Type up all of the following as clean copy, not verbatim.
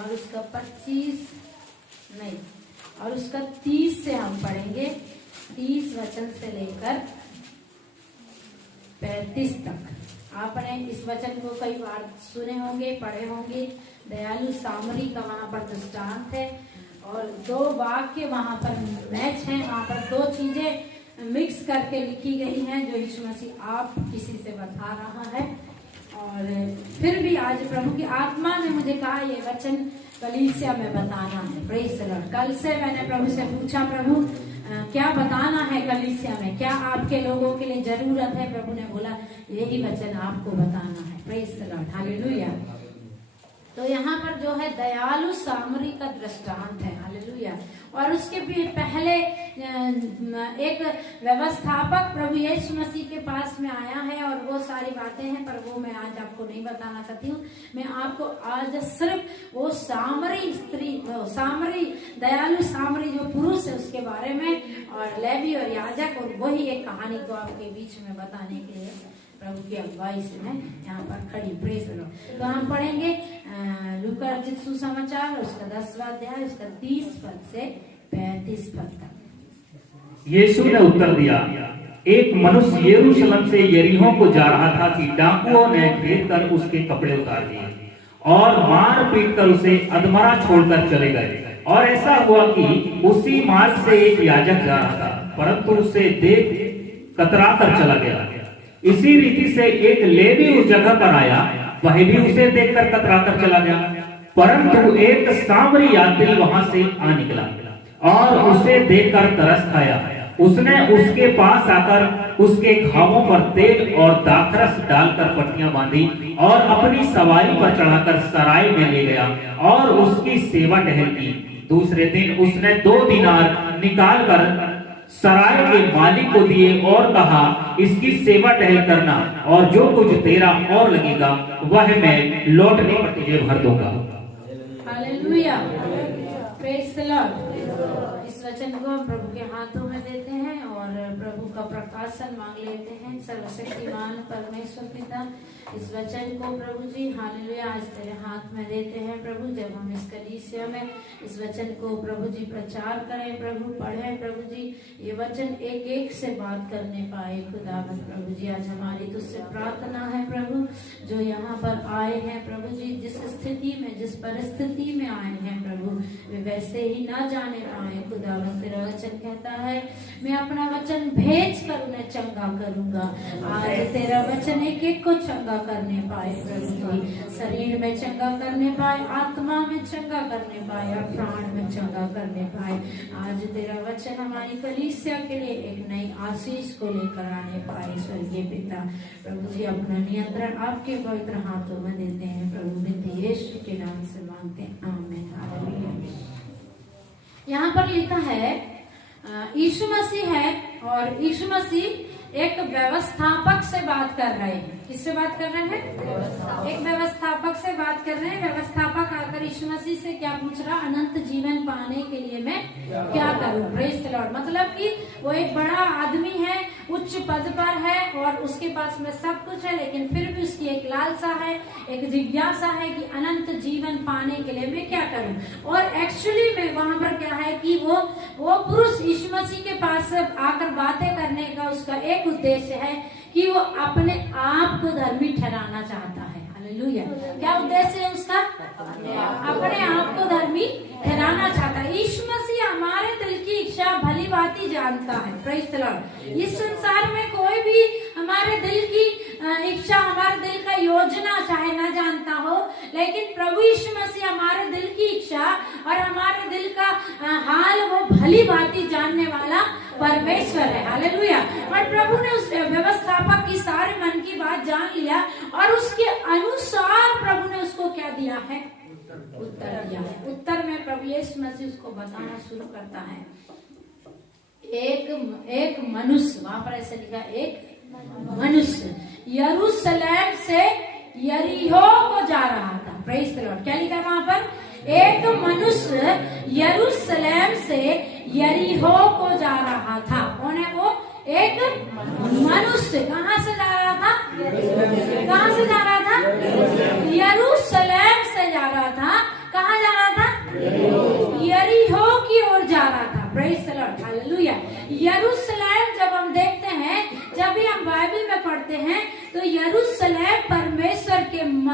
और उसका 25 नहीं और उसका 30 से हम पढ़ेंगे, 30 वचन से लेकर 35 तक। आपने इस वचन को कई बार सुने होंगे, पढ़े होंगे। दयालु सामरी का वहां पर दृष्टांत है और 2 वाक्य वहां पर मैच हैं, वहां पर 2 चीजें मिक्स करके लिखी गई हैं जो यीशु मसीह आप किसी से बता रहा है। और फिर भी आज प्रभु की आत्मा ने मुझे कहा ये वचन कलीसिया में बताना है। Praise the Lord. कल से मैंने प्रभु से पूछा, प्रभु क्या बताना है कलीसिया में, क्या आपके लोगों के लिए जरूरत है? प्रभु ने बोला यही वचन आपको बताना है। Praise the Lord, hallelujah. तो यहाँ पर जो है दयालु सामरी का दृष्टांत है, हालेलुया। और उसके भी पहले एक व्यवस्थापक प्रभु यीशु मसीह के पास में आया है और वो सारी बातें हैं, पर वो मैं आज आपको नहीं बताना चाहती हूँ। मैं आपको आज सिर्फ वो सामरी स्त्री, सामरी दयालु सामरी जो पुरुष है उसके बारे में और लेवी और याजक और वही एक कहानी को आपके बीच में बताने के लिए प्रभु की अगुवाई से मैं यहाँ पर खड़ी। Praise the Lord. तो हम पढ़ेंगे लूका रचित सुसमाचार उसका 10वां अध्याय उसका 30 पद से 35 पद तक। यीशु ने उत्तर दिया, एक मनुष्य यरूशलेम से यरीहो को जा रहा था कि डाकुओं ने घेर कर उसके कपड़े उतार दिए और मार पीट कर उसे अधमरा छोड़कर चले गए। और ऐसा हुआ कि उसी मार्ग से एक याजक जा रहा था, परंतु उसे देख कतरा कर चला गया। इसी रीति से एक लेवी उस जगह पर आया, वह भी उसे देखकर कतरा कर चला गया। परंतु एक सामरी यात्री वहां से आ निकला और उसे देखकर तरस खाया। उसने उसके पास आकर उसके घावों पर तेल और दाखरस डालकर पट्टियां बांधी और अपनी सवारी पर चढ़ाकर सराय में ले गया और उसकी सेवा टहल की। दूसरे दिन उसने 2 दिनार निकाल कर सराय के मालिक को दिए और कहा, इसकी सेवा टहल करना और जो कुछ तेरा और लगेगा वह मैं लौटने पर तुझे भर दूंगा। Hallelujah, praise the Lord. इस वचन को हम प्रभु के हाथों में देते हैं और प्रभु का प्रकाशन मांग लेते हैं। सर्वशक्तिमान परमेश्वर पिता, इस वचन को प्रभु जी हालेलुया आज तेरे हाथ में देते हैं प्रभु। जब हम इस कलीसिया में इस वचन को प्रभु जी प्रचार करें, प्रभु पढ़ें, प्रभु जी ये वचन एक एक से बात करने पाए खुदावंद प्रभु जी। आज हमारी तुझसे प्रार्थना है प्रभु, जो यहाँ पर आए हैं प्रभु जी, जिस स्थिति में जिस परिस्थिति में आए हैं प्रभु, वे वैसे ही ना जाने पाए खुदावंद। तेरा वचन कहता है मैं अपना वचन भेज कर उन्हें चंगा करूंगा। आज तेरा वचन एक एक को चंगा करने पाए प्रभु जी, शरीर में चंगा करने पाए, आत्मा में चंगा करने पाए और प्राण में चंगा करने पाए। आज तेरा वचन हमारी कलीसिया के लिए एक नई आशीष को लेकर आने पाए स्वर्गीय पिता। प्रभु जी अपना नियंत्रण आपके पवित्र हाथों में देते हैं प्रभु, विधि यीशु के नाम से मांगते हैं, आमीन, हालेलुया। यहाँ पर लिखा है यीशु मसीह है और यीशु मसीह एक व्यवस्थापक से बात कर रहे हैं। किससे बात कर रहे हैं? एक व्यवस्थापक से बात कर रहे हैं। व्यवस्थापक आकर यीशु मसीह से क्या पूछ रहा? अनंत जीवन पाने के लिए मैं क्या करूं? Praise the Lord. मतलब कि वो एक बड़ा आदमी है, उच्च पद पर है और उसके पास में सब कुछ है, लेकिन फिर भी उसकी एक लालसा है, एक जिज्ञासा है कि अनंत जीवन पाने के लिए मैं क्या करूं। और एक्चुअली में वहां पर क्या है कि वो पुरुष यीशु मसीह के पास आकर बातें करने का उसका एक उद्देश्य है कि वो अपने आप को धर्मी ठहराना चाहता है। हालेलुया। क्या उद्देश्य है उसका? अपने आप को धर्मी ठहराना चाहता है। यीशु मसीह हमारे दिल की इच्छा भली भांति जानता है। Praise the Lord. इस संसार में कोई भी हमारे दिल की इच्छा, हमारे दिल का योजना चाहे ना जानता हो, लेकिन प्रभु यीशु मसीह हमारे दिल की इच्छा और हमारे दिल का हाल वो भली भांति जानने वाला परमेश्वर है। हालेलुया। और प्रभु ने उस व्यवस्थापक की सारे मन की बात जान लिया और उसके अनुसार प्रभु ने उसको क्या दिया है? उत्तर दिया है। उत्तर में प्रभु यीशु मसीह उसको बताना शुरू करता है। एक मनुष्य, वहां पर ऐसे लिखा, एक मनुष्य यरूशलेम से यरीहो को जा रहा था। Praise the Lord. क्या लिखा वहां पर? एक मनुष्य यरूशलेम से यरीहो को जा रहा था। कौन है वो? एक मनुष्य। कहाँ से जा रहा था? कहाँ से जा रहा था? यरूशलेम से जा रहा था। कहाँ जा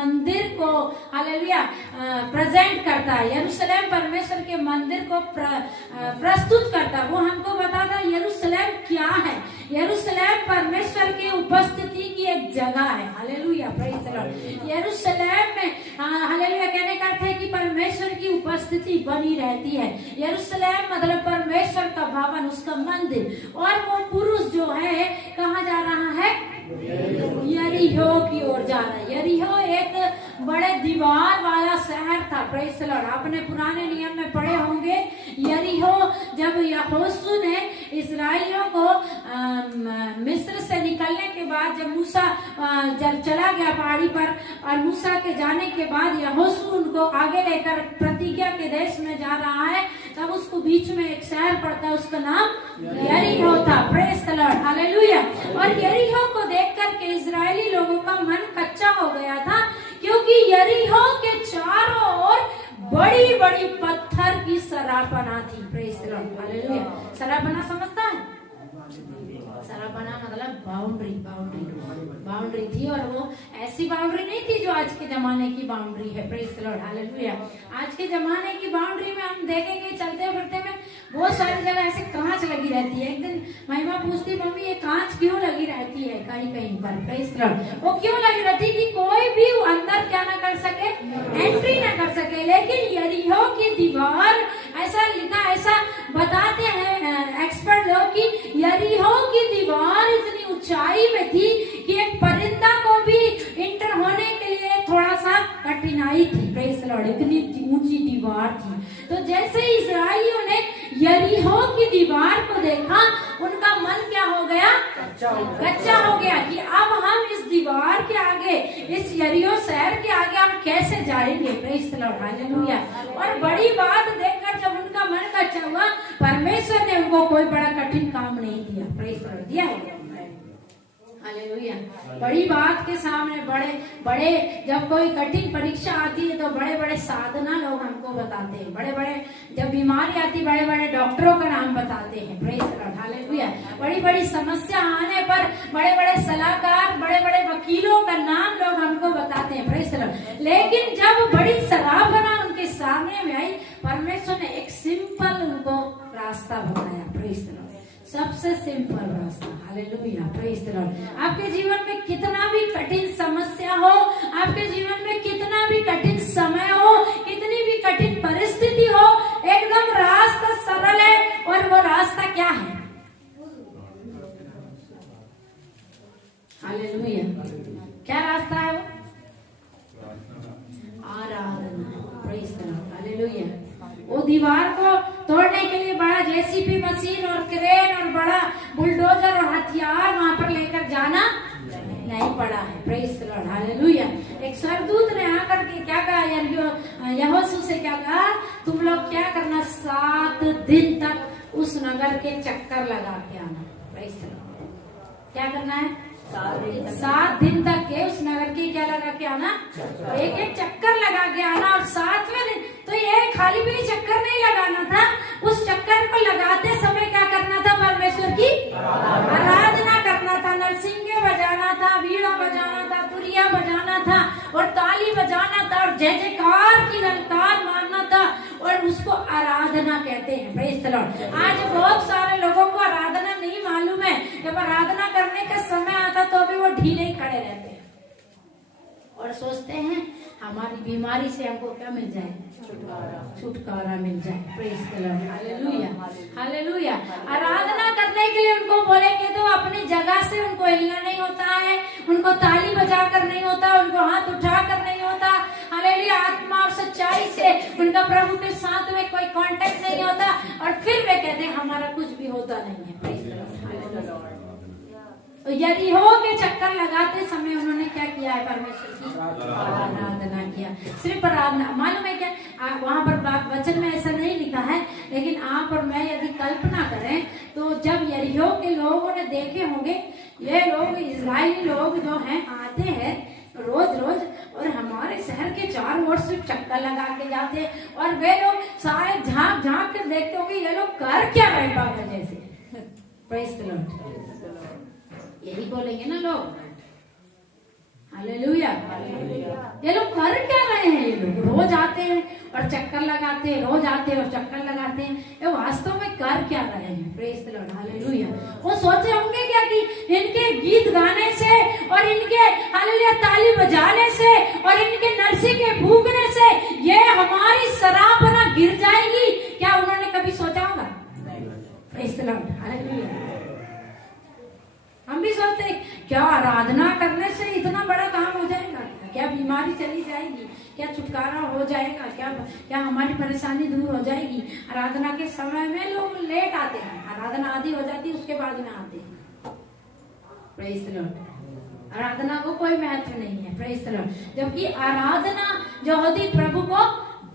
मंदिर को हालेलुया प्रेजेंट करता है। यरूशलेम परमेश्वर के मंदिर को प्रस्तुत करता है। वो हमको बताता है यरूशलेम क्या है। यरूशलेम परमेश्वर के उपस्थिति की एक जगह है। Hallelujah, praise the Lord. यरूशलेम में हालेलुया कहने का अर्थ है कि परमेश्वर की उपस्थिति बनी रहती है। यरूशलेम मतलब परमेश्वर का भवन, उसका मंदिर। और वो पुरुष जो है कहाँ जा रहा है? यरीहो की ओर जा रहा है। यरीहो एक बड़े दीवार वाला शहर था। Praise the Lord. आपने पुराने नियम में पढ़े होंगे यरीहो जब यहोशू ने इस्राएलियों को मिस्र से निकलने के बाद जब मूसा जब चला गया पहाड़ी पर और मूसा के जाने के बाद यहोशू उनको आगे लेकर प्रतिज्ञा के देश में जा रहा है, तब उसको बीच में एक शहर पड़ता है, उसका नाम यरीहो था। Praise the Lord, hallelujah. और यरीहो को देख करके इजरायली लोगों का मन कच्चा हो गया था, क्योंकि यरीहो के चारों ओर बड़ी बड़ी पत्थर की सरापना थी। Praise the Lord, hallelujah. सरापना समझता है? सरापना मतलब बाउंड्री बाउंड्री थी। और वो ऐसी बाउंड्री नहीं थी जो आज के जमाने की बाउंड्री है। Praise the Lord, hallelujah. आज के जमाने की बाउंड्री में हम देखेंगे चलते फिरते में बहुत सारी जगह ऐसे कांच लगी रहती है। एक दिन महिमा पूछती, मम्मी ये कांच क्यों लगी रहती है कहीं कहीं पर? Praise the Lord. वो क्यों लगी रहती कि कोई भी अंदर क्या ना कर सके, एंट्री ना कर सके। लेकिन यरीहो की दीवार ऐसा लिखा, ऐसा बताते हैं एक्सपर्ट लोग कि यरीहो की दीवार इतनी ऊंचाई में थी कि एक परिंदा को भी इंटर होने के लिए थोड़ा सा कठिनाई थी। प्रेज द लॉर्ड, इतनी ऊंची दीवार थी। तो जैसे इस्राएलियों ने यरीहो की दीवार को देखा, उनका मन क्या हो गया? कच्चा हो गया कि अब हम इस दीवार के आगे, इस यरीहो शहर के आगे हम कैसे जाएंगे? Praise the Lord, hallelujah. और बड़ी बात देखकर जब उनका मन कच्चा हुआ, परमेश्वर ने उनको कोई बड़ा कठिन काम नहीं दिया। प्रेज द लॉर्ड, दिया हालेलुया। बड़ी बात के सामने बड़े जब कोई कठिन परीक्षा आती है तो बड़े बड़े साधना लोग हमको बताते हैं। बड़े बड़े जब बीमारी आती, बड़े बड़े डॉक्टरों का नाम बताते हैं। Praise the Lord, hallelujah. बड़ी बड़ी समस्या आने पर बड़े बड़े सलाहकार, बड़े बड़े वकीलों का नाम लोग हमको बताते हैं। Praise the Lord. लेकिन जब बड़ी सराहना उनके सामने में आई, परमेश्वर ने एक सिंपल उनको रास्ता बताया। प्रेज द लॉर्ड, सबसे सिंपल रास्ता। Hallelujah, praise the Lord. आपके जीवन में कितना भी कठिन समस्या हो, आपके जीवन में कितना भी कठिन समय हो, कितनी भी कठिन परिस्थिति हो, एकदम रास्ता सरल है। और वो रास्ता क्या है? हालेलुया। क्या रास्ता है वो? आराधना। Praise the Lord, hallelujah. वो दीवार को तोड़ने के लिए बड़ा जेसीबी मशीन और क्रेन और बड़ा बुलडोजर और हथियार वहां पर लेकर जाना नहीं पड़ा है। Praise the Lord, hallelujah. एक स्वर्गदूत ने आकर के क्या कहा? यहोशू से क्या कहा? तुम लोग क्या करना, 7 दिन तक उस नगर के चक्कर लगा के आना। Praise the Lord. क्या करना है? 7 दिन तक के उस नगर की क्या लगा के आना? एक एक चक्कर लगा के आना। और 7वें दिन तो ये खाली भी चक्कर नहीं लगाना था, उस चक्कर को लगाते समय क्या करना था? परमेश्वर की आराधना करना था, नरसिंगे बजाना था, वीणा बजाना था, तुरिया बजाना था और ताली बजाना था और जय जयकार की ललकार मारना था। और उसको आराधना कहते हैं। Praise the Lord. आज बहुत सारे लोगों को आराधना नहीं मालूम है। जब आराधना करने का समय आता तो भी वो ढीले खड़े रहते हैं और सोचते हैं हमारी बीमारी से हमको क्या मिल जाए? छुटकारा मिल जाए। Praise the Lord, hallelujah, hallelujah. आराधना करने के लिए उनको बोलेंगे तो अपनी जगह से उनको हिलना नहीं होता है, उनको ताली बजाकर नहीं होता, उनको हाथ उठाकर नहीं होता। हालेलुया। आत्मा और सच्चाई से उनका प्रभु के साथ में कोई कांटेक्ट नहीं होता और फिर वे कहते हैं हमारा कुछ भी होता नहीं है। Praise the Lord, hallelujah. तो यरीहो के चक्कर लगाते समय उन्होंने क्या किया है? परमेश्वर की आराधना किया। सिर्फ आराधना। मालूम है क्या? वहां पर वचन में ऐसा नहीं लिखा है, लेकिन आप और मैं यदि कल्पना करें तो जब यरीहो के लोगों ने देखे होंगे, ये लोग इजरायली लोग जो हैं आते हैं रोज रोज और हमारे शहर के चारों ओर सिर्फ चक्कर लगा के जाते, और वे लोग शायद झांक झांक कर देखते होंगे ये लोग कर क्या रहे पागल जैसे। Praise the Lord. यही बोलेंगे ना लोग, हालेलुया। ये लोग कर क्या रहे हैं? ये लोग रोज आते हैं और चक्कर लगाते हैं, रोज आते हैं और चक्कर लगाते हैं। ये वास्तव में कर क्या रहे हैं? Praise the Lord, hallelujah. वो सोचे होंगे क्या कि इनके गीत गाने से और इनके हालेलुया ताली बजाने से और इनके नरसी के फूंकने से ये हमारी सराहना गिर जाएगी? क्या उन्होंने कभी सोचा होगा? Praise the Lord, hallelujah. हम भी सोचते हैं क्या आराधना करने से इतना बड़ा काम हो जाएगा? क्या बीमारी चली जाएगी? क्या छुटकारा हो जाएगा? क्या हमारी परेशानी दूर हो जाएगी? आराधना के समय में लोग लेट आते हैं, आराधना आधी हो जाती है उसके बाद में आते हैं। Praise the Lord. आराधना को कोई महत्व नहीं है, प्रेज द लॉर्ड। जबकि आराधना जो होती प्रभु को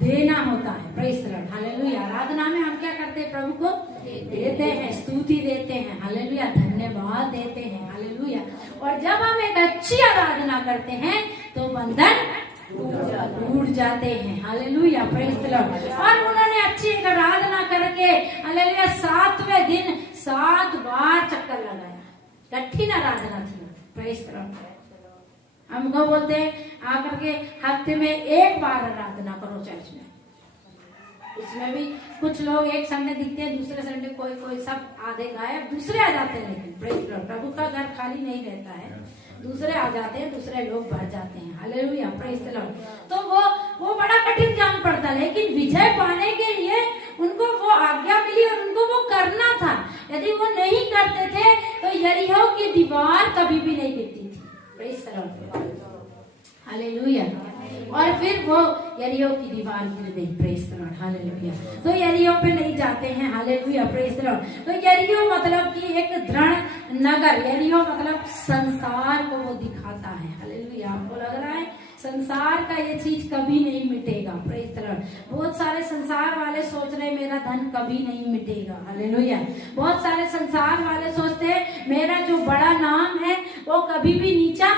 देना होता है, प्रेज द लॉर्ड, हालेलुया। आराधना में हम क्या करते हैं? प्रभु को देते हैं, स्तुति देते हैं, हालेलुया, धन्यवाद देते हैं, हालेलुया। और जब हम एक अच्छी आराधना करते हैं तो बंधन टूट जाते हैं, हालेलुया, प्रेज द लॉर्ड। और उन्होंने अच्छी एक आराधना करके हालेलुया 7वें दिन 7 बार चक्कर लगाया। कठिन आराधना थी, प्रेज द लॉर्ड। हमको बोलते हैं आकर के हफ्ते में 1 बार आराधना करो चर्च में। इसमें भी कुछ लोग एक संडे दिखते हैं, दूसरे संडे कोई सब आधे गायब, दूसरे आ जाते हैं। लेकिन प्रेज द लॉर्ड, प्रभु का घर खाली नहीं रहता है, दूसरे आ जाते हैं, दूसरे लोग भर जाते हैं, हालेलुया, प्रेज द लॉर्ड। तो वो बड़ा कठिन काम पड़ता है, लेकिन विजय पाने के लिए उनको वो आज्ञा मिली और उनको वो करना था। यदि वो नहीं करते थे तो यरीहो की दीवार कभी भी नहीं गिरती थी, प्रेज द लॉर्ड, हालेलुया। और फिर वो यरीहो की दीवार गिर गई, प्रेज द लॉर्ड, हालेलुया। तो यरीहो पे नहीं जाते हैं, हालेलुया, प्रेज द लॉर्ड। तो यरीहो मतलब कि एक दृढ़ नगर, यरीहो मतलब संसार को वो दिखाता है, हालेलुया। आपको लग रहा है संसार का ये चीज कभी नहीं मिटेगा, प्रेज द लॉर्ड। बहुत सारे संसार वाले सोच रहे मेरा धन कभी नहीं मिटेगा, हालेलुया। बहुत सारे संसार वाले सोचते हैं मेरा जो बड़ा नाम है वो कभी भी नीचा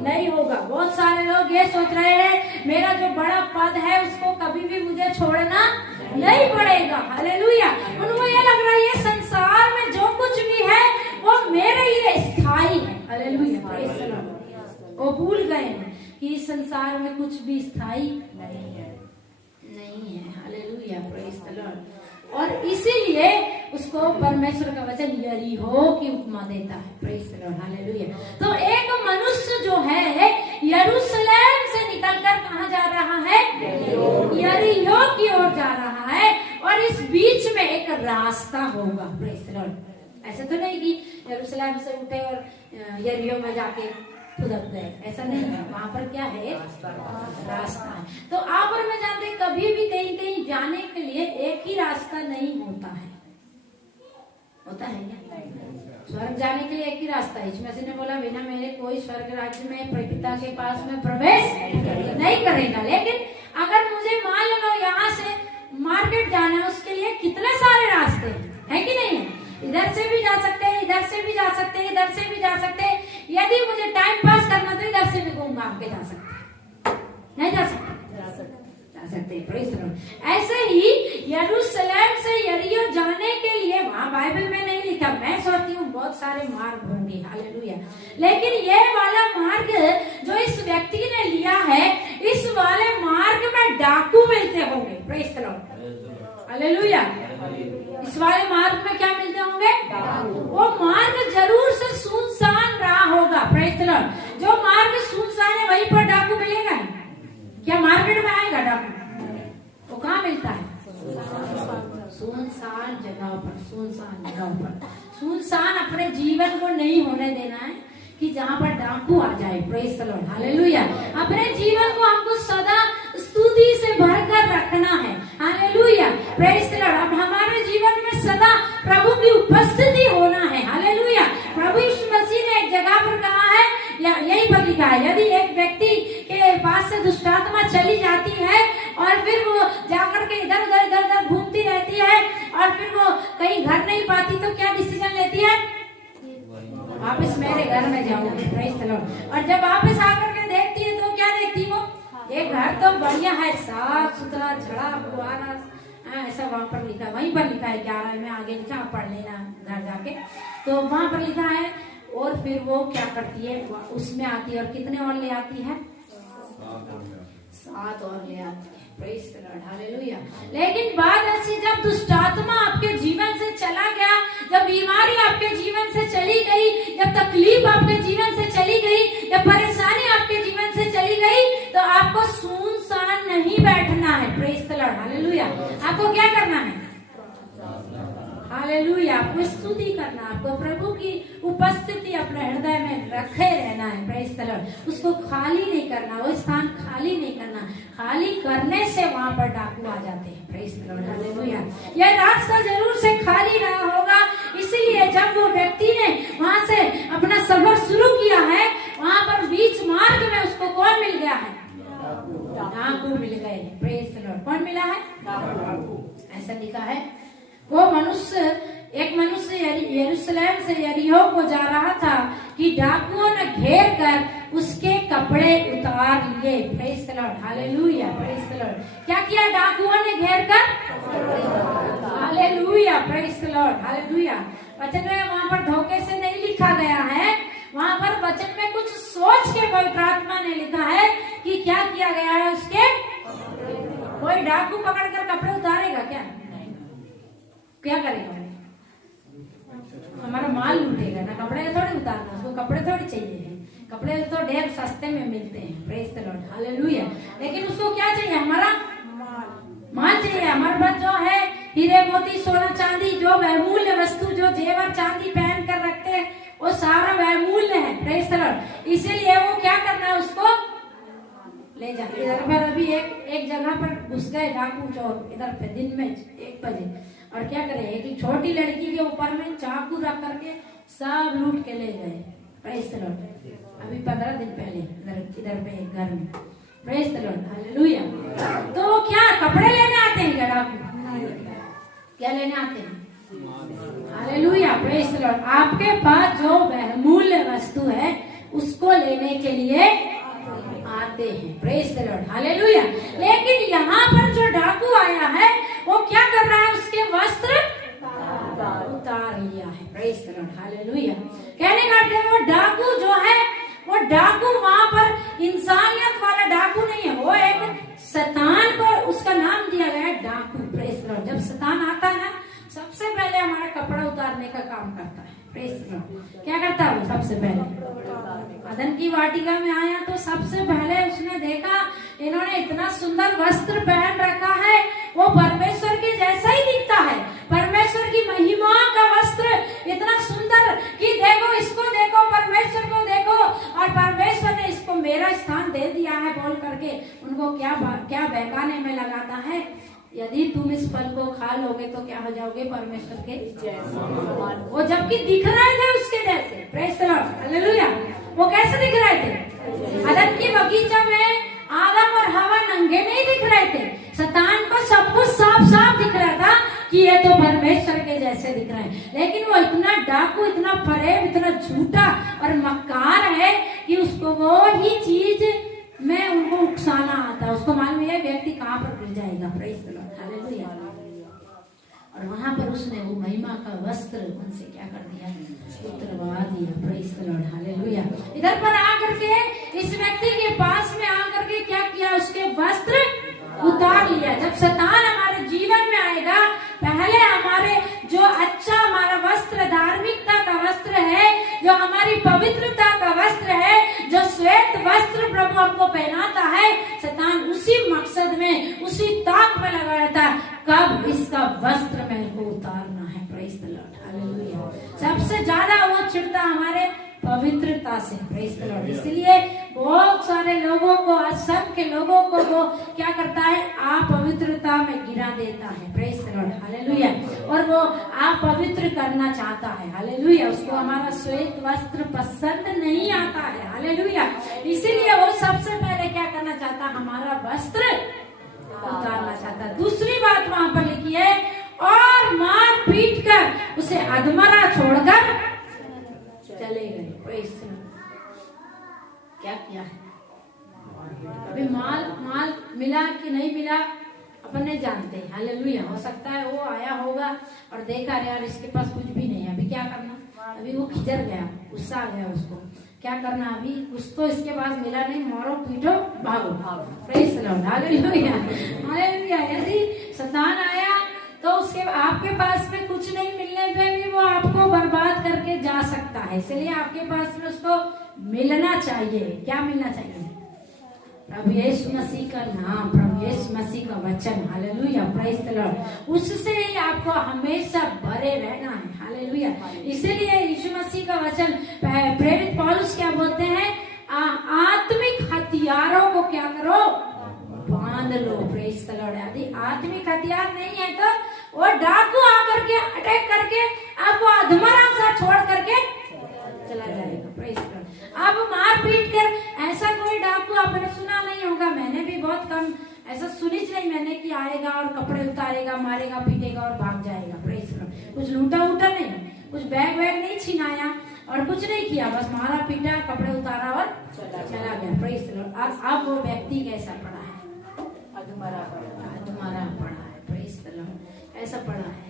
नहीं होगा। बहुत सारे लोग ये सोच रहे हैं मेरा जो बड़ा पद है उसको कभी भी मुझे छोड़ना नहीं पड़ेगा, हालेलुया। उनको ये लग रहा है ये संसार में जो कुछ भी है वो मेरे लिए स्थायी है, हालेलुया, प्रेज द लॉर्ड। वो भूल गए हैं कि इस संसार में कुछ भी स्थायी नहीं है, हालेलुया, प्रेज द लॉर्ड। और इसीलिए उसको परमेश्वर का वचन यरीहो की उपमा देता है, प्रेज द लॉर्ड, हालेलुया। तो एक मनुष्य जो है यरूशलेम से निकलकर कहाँ जा रहा है? यरीहो की ओर जा रहा है। और इस बीच में एक रास्ता होगा, प्रेज द लॉर्ड। ऐसा तो नहीं कि यरूशलेम से उठे और यरीहो में जाके खुदक गए, ऐसा नहीं है। वहाँ पर क्या है? रास्ता है। तो आप और मैं जानते कभी भी कहीं जाने के लिए एक ही रास्ता नहीं होता है, होता है क्या? स्वर्ग जाने के लिए एक ही रास्ता है। इसमें से ने बोला बिना मेरे कोई स्वर्ग राज्य में पिता के पास में प्रवेश नहीं करेगा। लेकिन अगर मुझे मान लो यहाँ से मार्केट जाना है, उसके लिए कितने सारे रास्ते हैं कि नहीं है? इधर से भी जा सकते हैं, इधर से भी जा सकते हैं, इधर से भी जा सकते हैं। यदि मुझे टाइम पास करना तो इधर से भी घूम घाम के जा सकते हैं, नहीं जा सकते? जा सकते हैं, प्रेज द लॉर्ड। ऐसे ही यरूशलेम से यरीहो जाने के लिए वहाँ बाइबल में नहीं लिखा, मैं सोचती हूँ बहुत सारे मार्ग होंगे, हालेलुया। लेकिन ये वाला मार्ग जो इस व्यक्ति ने लिया है, इस वाले मार्ग में डाकू मिलते होंगे, प्रेज द लॉर्ड, हालेलुया। इस वाले मार्ग में क्या मिलते होंगे? वो मार्ग जरूर से सुनसान रहा होगा, प्रेज द लॉर्ड। जो मार्ग सुनसान है वहीं पर डाकू मिलेगा। क्या मार्केट में आएगा डाकू? वो कहाँ मिलता है? सुनसान जगह पर, सुनसान जगह पर। सुनसान अपने जीवन को नहीं होने देना है कि जहाँ पर डाकू आ जाए, प्रेज द लॉर्ड, हालेलुया। अपने जीवन को हमको सदा स्तुति से भरकर रखना है, हालेलुया, प्रेज द लॉर्ड। अब हमारे जीवन में सदा प्रभु की उपस्थिति होना है, हालेलुया। प्रभु यीशु मसीह ने एक जगह पर कहा है, यही पर लिखा है, यदि एक व्यक्ति के पास से दुष्ट आत्मा चली जाती है और फिर वो जाकर के इधर उधर घूमती रहती है और फिर वो कहीं घर नहीं पाती तो क्या डिसीजन लेती है? वापस मेरे घर में जाऊंगी, प्रेज द लॉर्ड। और जब वापस आकर के देखती है तो क्या देखती वो? ये घर तो बढ़िया है, साफ सुथरा, झड़ा फुआरा, ऐसा वहाँ पर लिखा, वहीं पर लिखा है 11 में आगे लिखा, पढ़ लेना घर जाके। तो वहाँ पर लिखा है और फिर वो क्या करती है, उसमें आती है और कितने और ले आती है, 7 और ले आती है। Praise the Lord, hallelujah. लेकिन बात ऐसी, जब दुष्ट आत्मा आपके जीवन से चला गया, जब बीमारी आपके जीवन से चली गई, जब तकलीफ आपके जीवन से चली गई, जब परेशानी आपके जीवन से चली गई, तो आपको सुनसान नहीं बैठना है। Praise the Lord, hallelujah. आपको क्या करना है, हालेलुया, आपको स्तुति करना, आपको प्रभु की उपस्थिति अपने हृदय में रखे रहना है। Praise the Lord. उसको खाली नहीं करना, वो स्थान खाली नहीं करना। खाली करने से वहां पर डाकू आ जाते हैं। Praise the Lord, hallelujah. यह रास्ता जरूर से खाली रहा होगा, इसीलिए जब वो व्यक्ति ने वहां से अपना सफर शुरू किया है, वहां पर बीच मार्ग में उसको कौन मिल गया है, डाकू मिल गए। Praise the Lord. कौन मिला है, ऐसा लिखा है। एक मनुष्य यरूशलेम से यरीहो को जा रहा था कि डाकुओं ने घेर कर उसके कपड़े उतार लिए। Praise the Lord, hallelujah, praise the Lord. क्या किया डाकुओं ने घेर कर, hallelujah, praise the Lord, hallelujah. वचन में वहां पर धोखे से नहीं लिखा गया है, वहां पर वचन में कुछ सोच के पवित्र आत्मा ने लिखा है कि क्या किया गया है उसके। कोई डाकू पकड़कर कपड़े उतारेगा क्या करेगा, हमारा माल लूटेगा ना, कपड़े थोड़ी उतारना, उसको कपड़े थोड़ी चाहिए हैं, कपड़े तो ढेर सस्ते में मिलते हैं। Praise the Lord, hallelujah. लेकिन उसको क्या चाहिए, हमारा माल चाहिए। हमारे पास जो है हीरे मोती सोना चांदी, जो बहुमूल्य वस्तु, जो जेवर चांदी पहन कर रखते हैं, वो सारा बहुमूल्य है। Praise the Lord. इसीलिए वो क्या करना है, उसको ले जाए। इधर पर अभी एक जगह पर घुस गए डाकू चोर, इधर पे दिन में 1 बजे, और क्या करे, एक छोटी लड़की के ऊपर में चाकू रख करके सब लूट के ले गए। Praise the Lord. अभी 15 दिन पहले इधर पे एक घर में। Praise the Lord, hallelujah. तो क्या कपड़े लेने आते हैं क्या डाकू, क्या लेने आते हैं, हालेलुया, प्रेज द लॉर्ड। आपके पास जो बहुमूल्य वस्तु है उसको लेने के लिए आते हैं। Praise the Lord, hallelujah. लेकिन यहाँ पर जो डाकू आया है वो क्या कर रहा है, उसके वस्त्र उतार लिया है। Praise the Lord, hallelujah. कहने का अर्थ है वो डाकू जो है, वो डाकू वहां पर इंसानियत वाला डाकू नहीं है, वो एक शैतान को उसका नाम दिया गया है डाकू। Praise the Lord. जब शैतान आता है सबसे पहले हमारा कपड़ा उतारने का काम करता है। Praise the Lord. क्या करता है वो, सबसे पहले अदन की वाटिका में आया तो सबसे पहले उसने देखा इन्होंने इतना सुंदर वस्त्र पहन रखा है, वो परमेश्वर के जैसा ही दिखता है, परमेश्वर की महिमा का वस्त्र इतना सुंदर कि देखो इसको, देखो परमेश्वर को देखो, और परमेश्वर ने इसको मेरा स्थान दे दिया है बोल करके उनको क्या बहकाने में लगाता है। यदि तुम इस फल को खा लोगे तो क्या हो जाओगे, परमेश्वर के जैसे। वो जबकि दिख रहे थे उसके जैसे। Praise the Lord, hallelujah. वो कैसे दिख रहे थे, अदन की बगीचा में आदम और हवा नंगे नहीं दिख रहे थे, शैतान को सब कुछ साफ साफ दिख रहा था कि ये तो परमेश्वर के जैसे दिख रहे हैं। लेकिन वो इतना डाकू, इतना फरेब, इतना झूठा और मक्कार है कि उसको वो ही चीज में उनको उकसाना आता, उसको मालूम है व्यक्ति कहाँ पर गिर जाएगा। Praise the Lord, hallelujah. और वहां पर उसने वो महिमा का वस्त्र उनसे क्या कर दिया, उतरवा दिया। Praise the Lord, hallelujah. इधर पर आकर के इस व्यक्ति के पास में आकर के क्या किया, उसके वस्त्र उतार लिया। जब शैतान हमारे जीवन में आएगा, पहले हमारे जो अच्छा हमारा वस्त्र, धार्मिकता का वस्त्र है, जो हमारी पवित्रता का वस्त्र है, जो श्वेत वस्त्र प्रभु हमको पहनाता है, शैतान उसी मकसद में, उसी ताक में लगा रहता है, कब इसका वस्त्र मेरे को उतारना है। Praise the Lord, hallelujah. सबसे ज्यादा वो चिढ़ता हमारे पवित्रता से। Praise the Lord. इसलिए बहुत सारे लोगों को, असंख्य लोगों को वो क्या करता है, अपवित्रता में गिरा देता है। Praise the Lord, hallelujah. और वो अपवित्र करना चाहता है, हालेलुया। उसको हमारा श्वेत वस्त्र पसंद नहीं आता है, हालेलुया। इसीलिए वो सबसे पहले क्या करना चाहता, हमारा वस्त्र उतारना चाहता। दूसरी बात वहां पर लिखी है, और मार पीट कर उसे अधमरा छोड़कर चले गए। क्या किया है, अभी माल मिला कि नहीं मिला अपन नहीं जानते, हालेलुया। हो सकता है वो आया होगा और देखा यार इसके पास कुछ भी नहीं है, अभी क्या करना, अभी वो खिजर गया, गुस्सा आ गया उसको, क्या करना अभी, कुछ तो इसके पास मिला नहीं, मारो पीटो भागो। Praise the Lord, hallelujah hallelujah. यदि शैतान आया तो उसके आपके पास में कुछ नहीं मिलने पे भी वो आपको बर्बाद करके जा सकता है, इसलिए आपके पास में उसको मिलना चाहिए। क्या मिलना चाहिए? प्रभु यीशु मसीह का नाम, प्रभु यीशु मसीह का वचन, हालेलुया प्रेज द लॉर्ड। उससे ही आपको हमेशा भरे रहना है, हालेलुया। इसीलिए यीशु मसीह का वचन प्रेरित पौलुस क्या बोलते हैं? आत्मिक हथियारों को क्या करो? बांध लो। Praise the Lord. यदि आत्मिक हथियार नहीं है तो वो डाकू आकर के अटैक करके आपको अधमरा सा छोड़ करके चला जाएगा। Praise the Lord. आप मार पीट कर, ऐसा कोई डाकू आपने सुना नहीं होगा, मैंने भी बहुत कम ऐसा सुनी नहीं मैंने कि आएगा और कपड़े उतारेगा, मारेगा पीटेगा और भाग जाएगा। Praise the Lord. कुछ लूटा उटा नहीं, कुछ बैग वैग नहीं छिनाया और कुछ नहीं किया, बस मारा पीटा, कपड़े उतारा और चला गया। Praise the Lord. अब वो व्यक्ति कैसा पड़ा है? अधमरा पड़ा है। Praise the Lord. कैसा पड़ा है?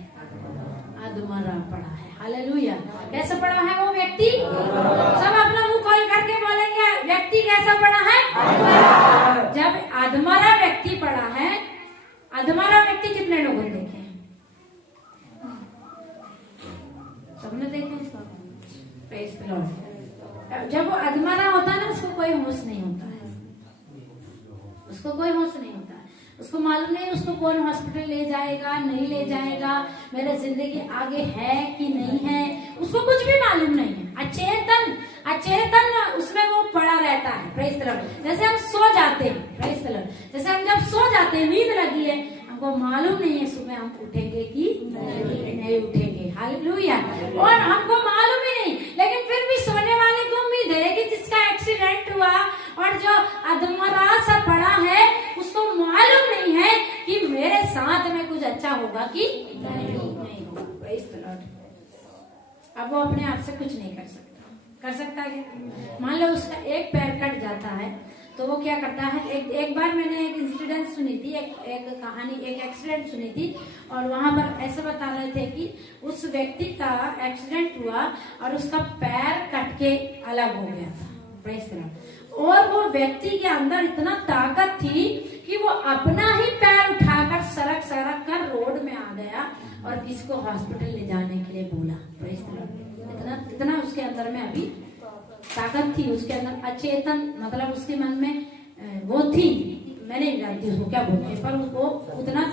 अधमरा पड़ा है। हालेलुया। कैसा पड़ा है वो व्यक्ति? सब अपना मुंह खोल करके बोलेंगे, व्यक्ति कैसा पड़ा है? जब अधमरा व्यक्ति पड़ा है, अधमरा व्यक्ति कितने लोगों ने देखे हैं? सबने देखे हैं। Praise the Lord. जब वो अधमरा होता है ना, उसको कोई होश नहीं होता है, उसको कोई होश नहीं होता है, उसको मालूम नहीं उसको कौन हॉस्पिटल ले जाएगा नहीं ले जाएगा, मेरे जिंदगी आगे है कि नहीं है, उसको कुछ भी मालूम नहीं है। अचेतन उसमें वो पड़ा रहता है। Praise the Lord. जैसे हम सो जाते हैं, प्रेज द लॉर्ड, जैसे हम जब सो जाते हैं, नींद लगी है, हमको मालूम नहीं है सुबह हम उठेंगे कि नहीं उठेंगे। हालेलुया। और हमको मालूम ही नहीं, लेकिन फिर भी सोने वाले को उम्मीद है कि जिसका एक्सीडेंट हुआ और जो अधमरा सा पड़ा है, उसको मालूम नहीं है कि मेरे साथ में कुछ अच्छा होगा कि नहीं होगा। Praise the Lord. अब वो अपने आप से कुछ नहीं कर सकता है? मान लो उसका एक पैर कट जाता है तो वो क्या करता है? एक बार मैंने एक इंसिडेंट सुनी थी, एक कहानी, एक एक्सीडेंट सुनी थी, और वहां पर ऐसे बता रहे थे कि उस व्यक्ति का एक्सीडेंट हुआ और उसका पैर कट के अलग हो गया था। Praise the Lord. और वो व्यक्ति के अंदर इतना ताकत थी कि वो अपना ही पैर उठाकर सरक कर रोड में आ गया और किसको हॉस्पिटल ले जाने के लिए बोला। Praise the Lord. इतना उसके अंदर में अभी ताकत थी, उसके अंदर अचेतन, मतलब उसके मन में वो थी, मैं नहीं जानती उसको क्या बोलते हैं, पर वो उतना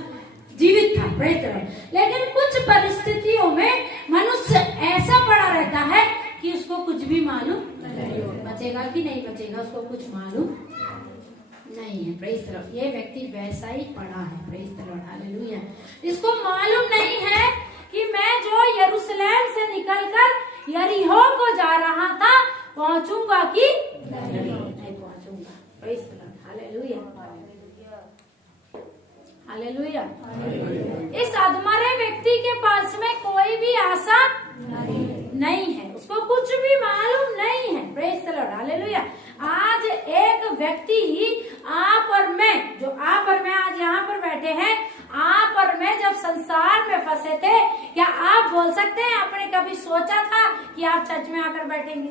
जीवित था। Praise the Lord. लेकिन कुछ परिस्थितियों में मनुष्य ऐसा पड़ा रहता है कि उसको कुछ भी मालूम नहीं, बचेगा कि नहीं बचेगा उसको कुछ मालूम नहीं है। Praise the Lord. ये व्यक्ति वैसा ही पड़ा है। Praise the Lord. हालेलुया। इसको मालूम नहीं है कि मैं जो यरूशलेम से निकलकर यरीहो को जा रहा था, पहुंचूंगा कि नहीं पहुंचूंगा। Praise the Lord. Hallelujah hallelujah. इस अधमरे व्यक्ति के पास में कोई भी आशा नहीं है, उसको कुछ भी मालूम नहीं है। Praise the Lord. हालेलुया। आज एक व्यक्ति आप और मैं, जो आप और मैं आज यहाँ पर बैठे हैं, आप और मैं जब संसार में फंसे थे, क्या आप बोल सकते हैं आपने कभी सोचा था कि आप चर्च में आकर बैठेंगे?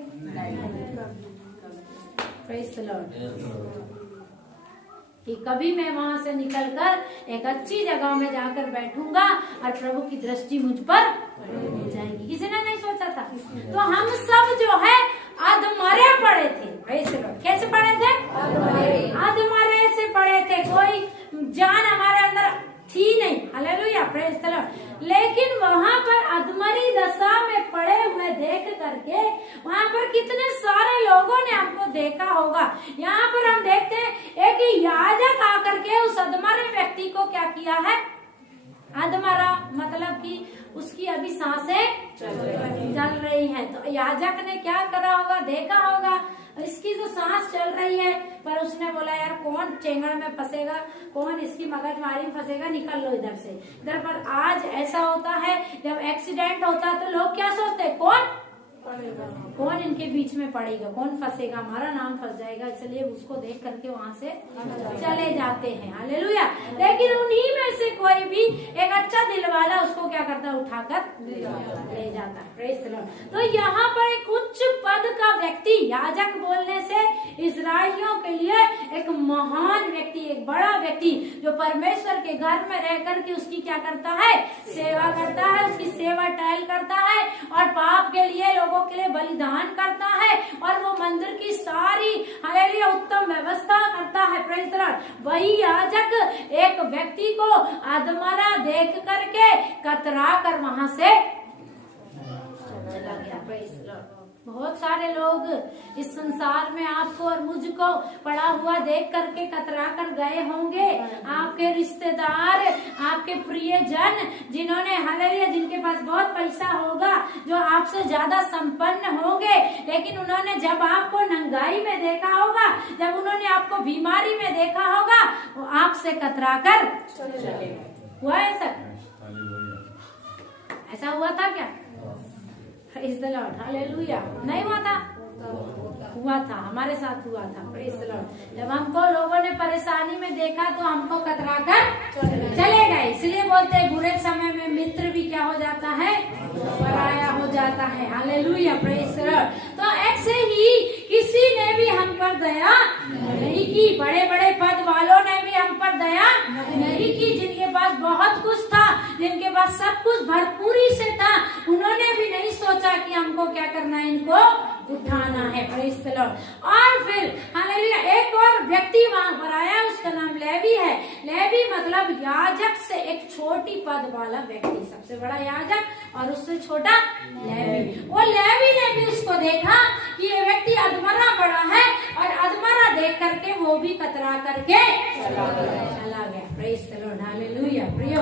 Praise the Lord. कि कभी मैं वहां से निकलकर एक अच्छी जगह में जाकर बैठूंगा और प्रभु की दृष्टि मुझ पर हो जाएगी, किसी ने नहीं सोचा था। तो हम सब जो है अधमरे पड़े थे। कैसे पड़े थे? अधमरे से पड़े थे, कोई जान हमारे अंदर थी नहीं। Hallelujah praise the Lord. लेकिन वहां पर अधमरी दशा में पड़े हुए देख करके वहां पर कितने सारे लोगों ने हमको देखा होगा। यहाँ पर हम देखते हैं एक याजक आकर के उस अधमरे व्यक्ति को क्या किया है? अधमरा मतलब कि उसकी अभी सांसें चल रही है, तो याजक ने क्या करा होगा? देखा होगा इसकी जो सांस चल रही है, पर उसने बोला यार कौन चेंगड़ में फंसेगा, कौन इसकी मगजमारी में फंसेगा, निकल लो इधर से इधर। पर आज ऐसा होता है जब एक्सीडेंट होता है तो लोग क्या सोचते हैं? कौन कौन इनके बीच में पड़ेगा, कौन फंसेगा, हमारा नाम फंस जाएगा, इसलिए उसको देख करके वहाँ से चले जाते हैं। हालेलुया। लेकिन उन्हीं में से कोई भी एक अच्छा दिल वाला उसको क्या करता है, उठाकर ले जाता है। Praise the Lord. तो यहाँ पर एक उच्च पद का व्यक्ति, याजक बोलने से इस्राएलियों के लिए एक महान व्यक्ति, एक बड़ा व्यक्ति जो परमेश्वर के घर में रह करके उसकी क्या करता है, सेवा करता है, उसकी सेवा टहल करता है और पाप के लिए, लोगों के लिए बलिदान करता है और वो मंदिर की सारी हालेलुया उत्तम व्यवस्था करता है। Praise the Lord. वही याजक एक व्यक्ति को अधमरा देख करके कतरा कर वहां से चला गया। Praise the Lord. बहुत सारे लोग इस संसार में आपको और मुझको पड़ा हुआ देख करके कतरा कर गए होंगे। आपके रिश्तेदार, आपके प्रियजन, जिन्होंने हालेलुया, जिनके पास बहुत पैसा होगा, जो आपसे ज्यादा संपन्न होंगे, लेकिन उन्होंने जब आपको नंगाई में देखा होगा, जब उन्होंने आपको बीमारी में देखा होगा, वो आपसे कतरा कर चले। हुआ ऐसा हुआ था क्या? Praise the Lord. हालेलुया। नहीं हुआ था? हुआ था, हमारे साथ हुआ था। Praise the Lord. जब हमको लोगों ने परेशानी में देखा तो हमको कतरा कर चले गए। इसलिए बोलते हैं बुरे समय में मित्र भी क्या हो जाता है, पराया हो जाता है। हालेलुया। Praise the Lord. तो ऐसे ही किसी ने भी हम पर दया नहीं की, बड़े बड़े पद वालों ने भी हम पर दया नहीं की। जिनके पास बहुत कुछ था, जिनके पास सब कुछ भरपूरी से था, उन्होंने भी नहीं सोचा कि हमको क्या करना है, इनको उठाना है। Praise the Lord. और फिर हालेलुया एक और व्यक्ति वहां पर आया, उसका नाम लेवी है। लेवी मतलब याजक से एक छोटी पद वाला व्यक्ति, सबसे बड़ा याजक और उससे छोटा लेवी। वो लेवी ने भी उसको देखा कि ये व्यक्ति अधमरा बड़ा है और अधमरा देख करके वो भी कतरा करके चला गया। Praise the Lord. हालेलुया। प्रियो,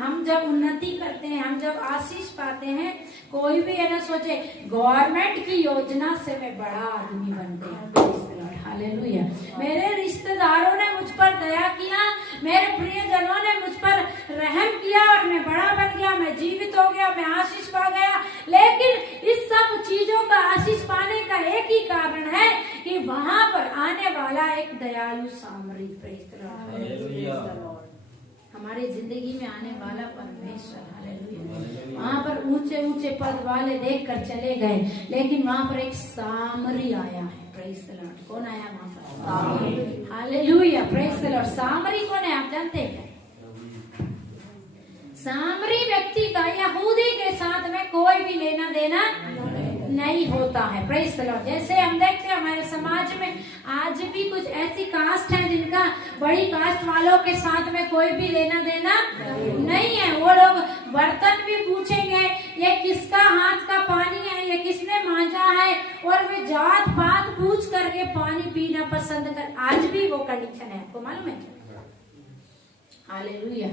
हम जब उन्नति करते हैं, हम जब आशीष पाते हैं, कोई भी है ना सोचे गवर्नमेंट की योजना से मैं बड़ा आदमी बन गया। हालेलुया। मेरे रिश्तेदारों ने मुझ पर दया किया, मेरे प्रियजनों ने मुझ पर रहम किया और मैं बड़ा बन गया, मैं जीवित हो गया, मैं आशीष पा गया। लेकिन इस सब चीजों का आशीष पाने का एक ही कारण है कि वहां पर आने वाला एक दयालु सामरी, प्रेज द लॉर्ड, हमारी जिंदगी में आने वाला परमेश्वर। हालेलुया। वहां पर ऊंचे ऊंचे पद वाले देख कर चले गए, लेकिन वहां पर एक सामरी आया है। Praise the Lord. कौन आया वहां पर? हालेलुया। Praise the Lord. सामरी कौन है, आप जानते हैं? सामरी व्यक्ति का यहूदी के साथ में कोई भी लेना देना नहीं होता है। Praise the Lord. जैसे हम देखते हैं हमारे समाज में आज भी कुछ ऐसी कास्ट है जिनका बड़ी कास्ट वालों के साथ में कोई भी लेना देना नहीं है। वो लोग बर्तन भी पूछेंगे, ये किसका हाथ का पानी है, ये किसने मांजा है, और वे जात पात पूछ करके पानी पीना पसंद कर। आज भी वो कंडीशन है, आपको मालूम है? हालेलुया।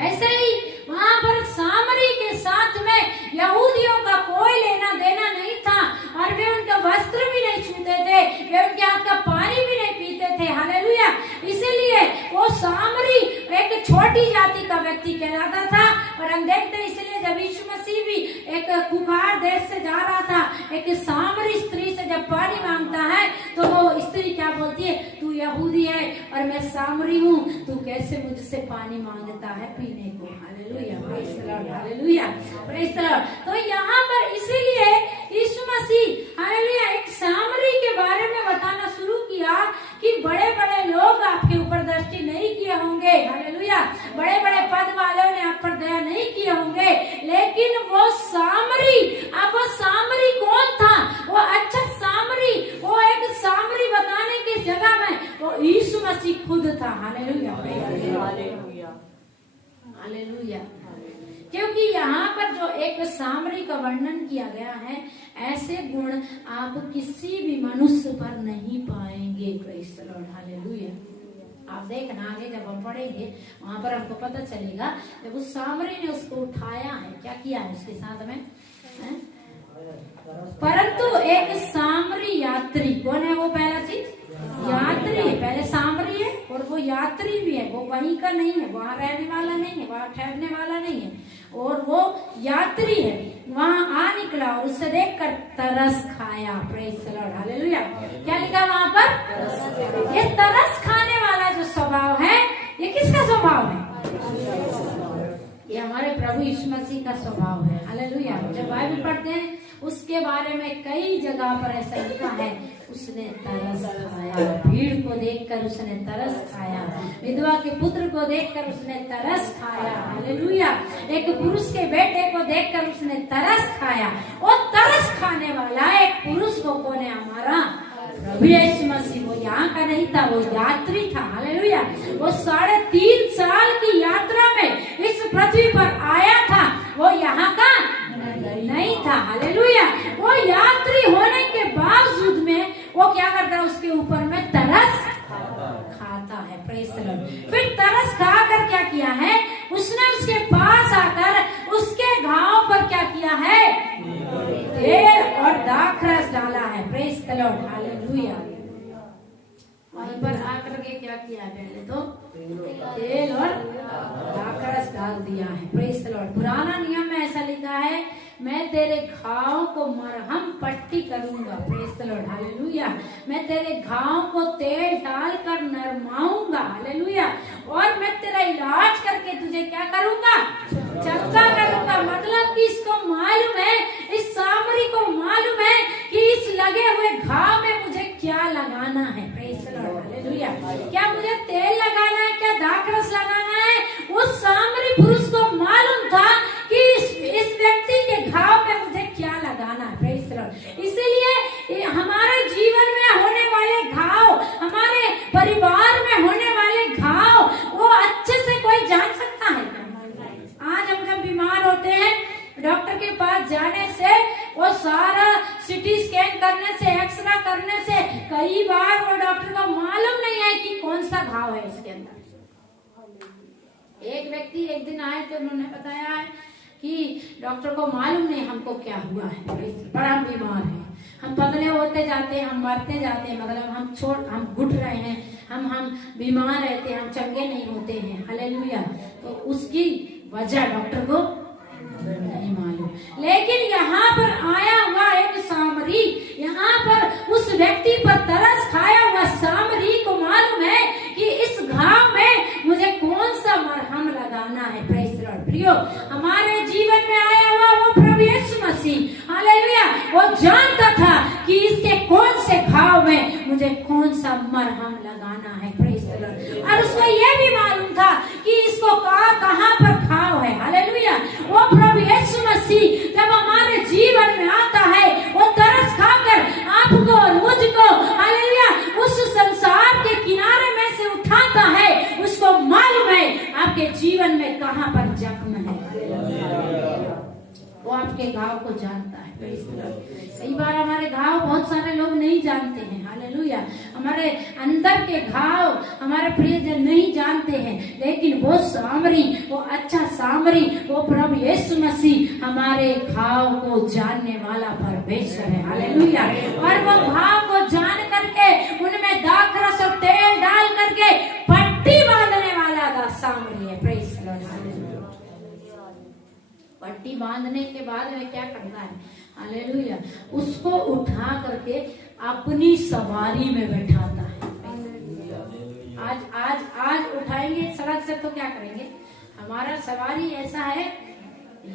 ऐसे ही वहां पर सामरी के साथ में यहूदियों का कोई लेना देना नहीं था और वे उनका वस्त्र भी नहीं छूते थे, वे उनके हाथ का पानी भी नहीं पीते थे। हालेलुया। इसीलिए वो सामरी एक छोटी जाति का व्यक्ति कहलाता था। और हम देखते हैं इसलिए जब यीशु मसीह भी एक कुखार देश से जा रहा था, एक सामरी स्त्री से जब पानी मांगता है तो वो स्त्री क्या बोलती है, तू यहूदी है और मैं सामरी हूँ, तू कैसे मुझसे पानी मांगता है पीने को। Hallelujah. Praise the Lord. Hallelujah. Praise the Lord. तो यहाँ पर इसीलिए यीशु मसीह हालेलुया एक सामरी के बारे में बताना शुरू किया कि बड़े बड़े लोग आपके ऊपर दृष्टि नहीं किए होंगे। हालेलुया। बड़े बड़े पद वालों ने आप पर दया नहीं किए होंगे, लेकिन वो सामरी, अब वो सामरी कौन था? वो अच्छा सामरी, वो एक सामरी बताने की जगह में वो यीशु मसीह खुद था। हालेलुया। हालेलुया। क्योंकि यहाँ पर जो एक सामरी का वर्णन किया गया है, ऐसे गुण आप किसी भी मनुष्य पर नहीं पाएंगे। Praise the Lord. हालेलुया। आप देखना आगे जब हम पढ़ेंगे वहां पर हमको पता चलेगा, जब उस सामरी ने उसको उठाया है, क्या किया है उसके साथ में है? परंतु एक सामरी यात्री, कौन है वो? पहला चीज यात्री है, पहले सामरी है, और वो यात्री भी है, वो वहीं का नहीं है, वहां रहने वाला नहीं है, वहां ठहरने वाला नहीं है, और वो यात्री है। वहां आ निकला और उसे देखकर तरस खाया। Praise the Lord, hallelujah. क्या लिखा वहां पर? ये तरस खाने वाला जो स्वभाव है, ये किसका स्वभाव है? ये हमारे प्रभु यीशु मसीह का स्वभाव है। हालेलुया। जब बाइबल पढ़ते हैं उसके बारे में कई जगह पर ऐसा लिखा है, उसने तरस खाया। भीड़ को देखकर उसने तरस खाया, विधवा के पुत्र को देखकर उसने तरस खाया। हालेलुया। एक पुरुष के बेटे को देखकर उसने तरस खाया। और तरस खाने वाला एक पुरुष को कौन है? हमारा प्रभु यीशु मसीह। वो यहाँ का नहीं था, वो यात्री था। हालेलुया। वो 3.5 साल की यात्रा में इस पृथ्वी पर आया था, वो यहाँ का नहीं था। हालेलुया। वो यात्री होने के बावजूद में वो क्या करता है? उसके ऊपर में तरस खाता है। Praise the Lord. फिर तरस खाकर क्या किया है? उसने उसके पास आकर उसके घाव पर क्या किया है? तेल और दाखरस डाला है। Praise the Lord, hallelujah. वहीं पर आकर के क्या किया? पहले तो तेल और दाखरस डाल दिया है। Praise the Lord. पुराना नियम में ऐसा लिखा है, मैं तेरे घाव को मरहम पट्टी करूंगा। Praise the Lord, hallelujah. मैं तेरे घाव को तेल डालकर नरमाऊंगा। हालेलुया। और मैं तेरा इलाज करके तुझे क्या करूंगा? चंगा करूंगा। मतलब कि इसको मालूम है, इस सामरी को मालूम है कि इस लगे हुए घाव में मुझे क्या लगाना है। Praise the Lord, hallelujah. क्या मुझे तेल लगाना है? क्या दाखरस लगाना है? उस सामरी पुरुष को मालूम था कि इस व्यक्ति के घाव में मुझे क्या लगाना है। Praise the Lord. इसीलिए हमारे जीवन में होने वाले घाव, हमारे परिवार में होने वाले घाव, वो अच्छे से कोई जान सकता है क्या? आज हम जब बीमार होते हैं, डॉक्टर के पास जाने से, वो सारा सिटी स्कैन करने से, एक्सरे करने से कई बार वो डॉक्टर को मालूम नहीं है कि कौन सा घाव है इसके अंदर। एक व्यक्ति एक दिन आए थे, उन्होंने बताया है कि डॉक्टर को मालूम नहीं हमको क्या हुआ है, बड़ा हम बीमार हैं, हम पतले होते जाते हैं, हम मरते जाते हैं, मतलब हम घुट रहे हैं, हम बीमार रहते हैं, हम चंगे नहीं होते हैं। हालेलुया। तो उसकी वजह डॉक्टर को नहीं मालूम। लेकिन यहाँ पर आया हुआ एक सामरी, यहाँ पर उस व्यक्ति पर तरस खाया हुआ सामरी को मालूम है कि इस घाव में मुझे कौन सा मरहम लगाना है। Praise the Lord. प्रियो, हमारे जीवन में आया हुआ वो प्रभु यीशु मसीह, हालेलुया, वो जानता था कि इसके कौन से घाव में मुझे कौन सा मरहम लगाना है। Praise the Lord. और उसको ये भी मालूम था कि इसको कहाँ पर घाव है। हालेलुया। वो प्रभु यीशु मसीह जब हमारे जीवन में आता है, वो तरस खाकर आपको और मुझको, हालेलुया, उस संसार के किनारे में से उठाता है। उसको मालूम है आपके जीवन में कहाँ पर जख्म है। वो आपके घाव को जानता है। कई बार हमारे घाव बहुत सारे लोग नहीं जानते हैं। हालेलुया। हमारे अंदर के घाव हमारे प्रियजन नहीं जानते हैं, लेकिन वो सामरी, वो अच्छा सामरी, वो प्रभु यीशु मसीह हमारे घाव को जानने वाला परमेश्वर है। हालेलुया। और वो घाव को जान करके उनमें दाखरस और तेल डाल करके पट्टी बांधने वाला सामरी है। Praise the Lord. पट्टी बांधने के बाद में क्या करना है? हालेलुया। उसको उठा करके अपनी सवारी में बैठाता है। आज उठाएंगे सड़क से तो क्या करेंगे? हमारा सवारी ऐसा है,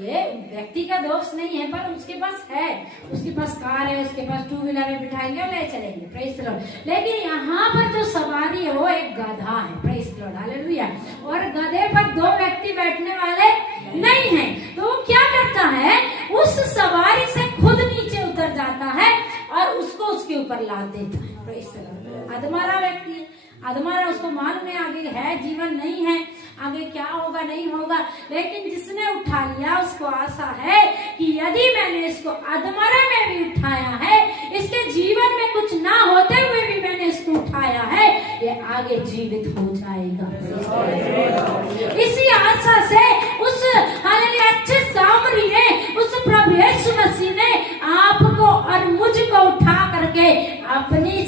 ये व्यक्ति का दोष नहीं है, पर उसके पास है, उसके पास कार है, उसके पास 2 व्हीलर में बिठाएंगे और ले चलेंगे। Praise the Lord. लेकिन यहाँ पर जो सवारी है वो एक गधा है। Praise the Lord. हालेलुया। और गधे पर 2 व्यक्ति बैठने वाले नहीं है, तो वो क्या करता है? उस सवारी से खुद नीचे उतर जाता है और उसको उसके ऊपर लाद देता है। Praise the Lord. अधमरा व्यक्ति है, अधमरा, उसको मालूम है आगे है जीवन नहीं है, आगे क्या होगा नहीं होगा, लेकिन जिसने उठा लिया उसको आशा है कि यदि मैंने इसको अधमरे में भी उठाया है, इसके जीवन में कुछ ना होते हुए भी मैंने इसको उठाया है, ये आगे जीवित हो जाएगा। इसी आशा से उस अच्छे सामरी ने, उस प्रभु यीशु मसीह ने आपको और मुझको उठा करके अपनी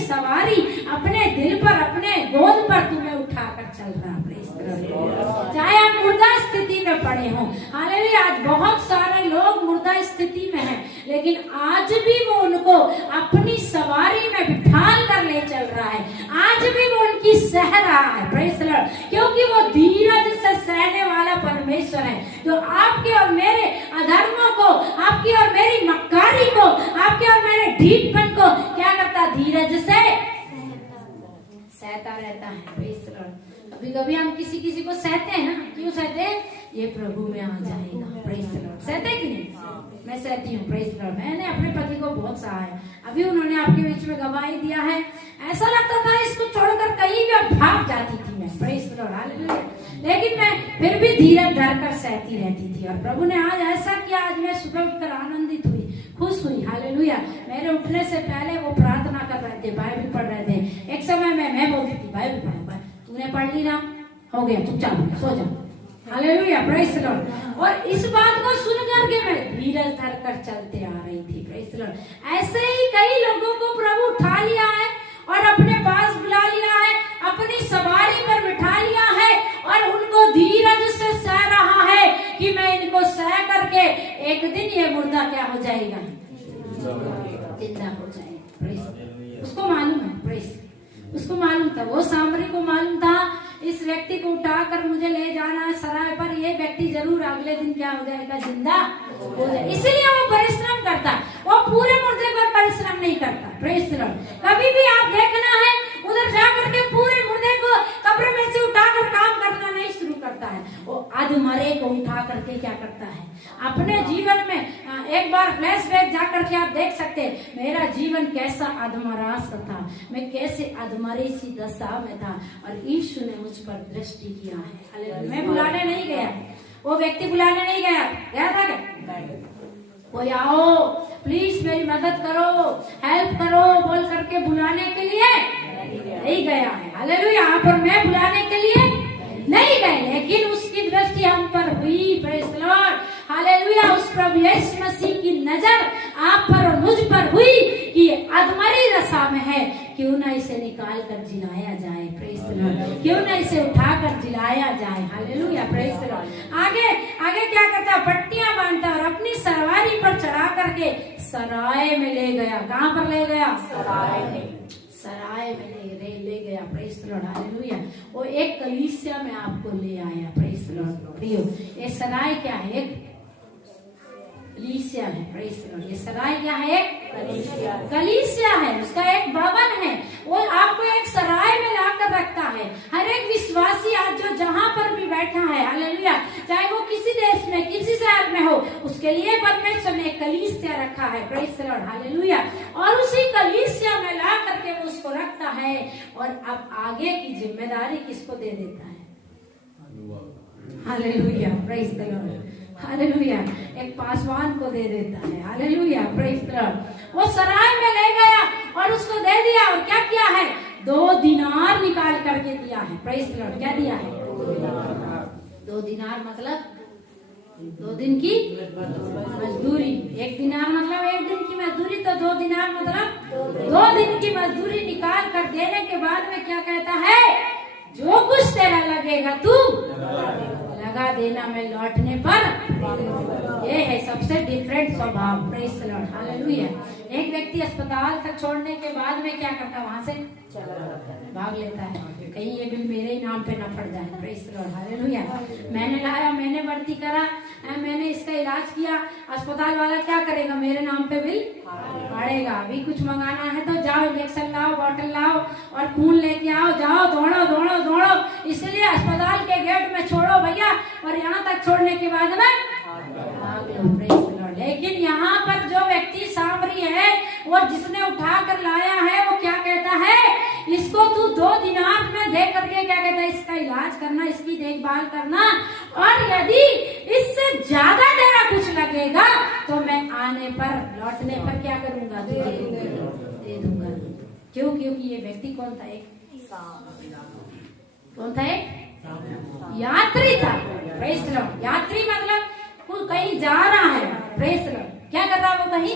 सवारी अपने दिल पर, अपने गोद चल रहा है। Praise the Lord. चाहे आप मुर्दा स्थिति में पड़े हों, हालेलुया। आज बहुत सारे लोग मुर्दा स्थिति में हैं, लेकिन आज भी वो उनको अपनी सवारी में बिठाल कर ले चल रहा है। आज भी वो उनकी सह रहा है। Praise the Lord. क्योंकि वो धीरज से सहने वाला परमेश्वर है, जो आपके और मेरे अधर्मों को, आपकी और मेरी मक्कारी को, आपके और मेरे ढीठपन को क्या करता? धीरज से सहता रहता है। Praise the Lord. कभी कभी हम किसी किसी को सहते हैं ना, क्यों सहते हैं? ये प्रभु में आ जाएगा। Praise the Lord. सहते कि नहीं? मैं सहती हूँ। Praise the Lord. मैंने अपने पति को बहुत सहा है। अभी उन्होंने आपके बीच में गवाही दिया है, ऐसा लगता था इसको छोड़कर कहीं भी भाग जाती थी मैं। Praise the Lord. हालेलुया। लेकिन मैं फिर भी धीरज धर कर सहती रहती थी, और प्रभु ने आज ऐसा किया। आज मैं सुबह उठकर आनंदित हुई, खुश हुई। हालेलुया। मेरे उठने से पहले वो प्रार्थना कर रहे थे, बाइबल पढ़ रहे थे। एक समय में मैं बोलती थी, बाइबल पढ़, तूने पढ़ ली ना, हो गया, चुपचाप सो जा। हालेलुया। Praise the Lord. और इस बात को सुन करके मैं धीरज धर कर चलते आ रही थी। Praise the Lord. ऐसे ही कई लोगों को प्रभु उठा लिया है और अपने पास बुला लिया है, अपनी सवारी पर बिठा लिया है, और उनको धीरज से सह रहा है कि मैं इनको सह करके एक दिन ये मुर्दा क्या हो जाएगा? जिंदा हो जाएगा। प्रेज। उसको मालूम है। प्रेज। उसको मालूम था, वो सामरी को मालूम था, इस व्यक्ति को उठाकर मुझे ले जाना है सराय पर, ये व्यक्ति जरूर अगले दिन क्या हो जाएगा? जिंदा हो जाएगा। इसीलिए वो परिश्रम करता, वो पूरे मुर्दे पर परिश्रम नहीं करता। Praise the Lord. कभी भी आप देखना है, उधर जाकर के पूरे मुर्दे को कब्र में से उठाकर काम करना नहीं शुरू करता है। वो अधमरे को उठा करके क्या करता है? अपने जीवन में एक बार फ्लैशबैक जाकर के आप देख सकते हैं, मेरा जीवन कैसा अधमरा सा था, मैं कैसे अधमरी सी दशा में था, और यीशु ने मुझ पर दृष्टि किया है। हालेलुया। मैं बुलाने नहीं गया, वो व्यक्ति बुलाने नहीं गया, गया था क्या? कोई आओ प्लीज मेरी मदद करो, हेल्प करो बोल करके बुलाने के लिए नहीं गया है। हालेलुया। यहाँ पर मैं बुलाने के लिए नहीं गए, लेकिन उसकी दृष्टि हम पर हुई। Praise the Lord. हालेलुया। उस प्रभु यीशु मसीह की नजर आप पर और मुझ पर हुई कि अधमरी दशा में है, क्यों ना इसे निकाल कर जिलाया जाए। Praise the Lord. क्यों ना इसे उठाकर जिलाया जाए। हालेलुया। Praise the Lord. आगे आगे क्या करता? पट्टियां बांधता और अपनी सवारी पर चढ़ा करके सराय में ले गया। कहाँ पर ले गया? सराय में। सराय में ले गया। Praise the Lord. हालेलुया। वो एक कलीसिया में आपको ले आया। Praise the Lord. प्रियो, ये सराय क्या है? एक कलीसिया है। Praise the Lord. ये सराय क्या है? कलीसिया है। उसका एक भवन है, वो आपको एक सराय में लाकर रखता है। हर एक विश्वासी आज जो जहाँ पर भी बैठा है, हालेलुया, चाहे वो किसी देश में किसी शहर में हो, उसके लिए परमेश्वर ने एक कलीसिया रखा है। Praise the Lord. हालेलुया। और उसी कलीसिया में ला करके वो उसको रखता है, और अब आगे की जिम्मेदारी किसको दे देता है? Hallelujah. Praise the Lord. Hallelujah. एक पासवान को दे देता है। हालेलुया। Praise the Lord. वो सराय में ले गया और उसको दे दिया, और क्या किया है? 2 दिनार निकाल करके दिया है। Praise the Lord. क्या दिया है? 2 दिनार मतलब 2 दिन की मजदूरी। 1 दिनार मतलब 1 दिन की मजदूरी, तो 2 दिनार मतलब 2 दिन की मजदूरी निकाल कर देने के बाद में क्या कहता है? जो कुछ तेरा लगेगा तू लगा देना, मैं लौटने पर। ये है सबसे डिफरेंट स्वभाव। Praise the Lord. हालेलुया। एक व्यक्ति अस्पताल तक छोड़ने के बाद में क्या करता? वहां से भाग लेता है, कहीं ये बिल मेरे ही नाम पे ना पड़ जाए। Praise the Lord. हालेलुया। मैंने लाया, मैंने भर्ती करा, मैंने इसका इलाज किया, अस्पताल वाला क्या करेगा? मेरे नाम पे बिल पड़ेगा। अभी कुछ मंगाना है तो जाओ, इंजेक्शन लाओ, बॉटल लाओ और खून लेके आओ, जाओ, दौड़ो दौड़ो दौड़ो। इसलिए अस्पताल के गेट में छोड़ो भैया, और यहाँ तक छोड़ने के बाद में भाग लो। Praise the Lord. लेकिन यहाँ पर जो व्यक्ति सामरी है, वो जिसने उठा कर लाया है, वो क्या कहता है? इसको तू 2 दिनार में दे करके क्या कहता है? इसका इलाज करना, इसकी देखभाल करना, और यदि इससे ज्यादा तेरा कुछ लगेगा तो मैं आने पर, लौटने पर क्या करूंगा? दे दूंगा। क्यों? क्योंकि ये व्यक्ति कौन था? कौन था? एक यात्री था। Praise the Lord. यात्री मतलब कहीं जा रहा है। Praise the Lord. क्या कर रहा है? वो कहीं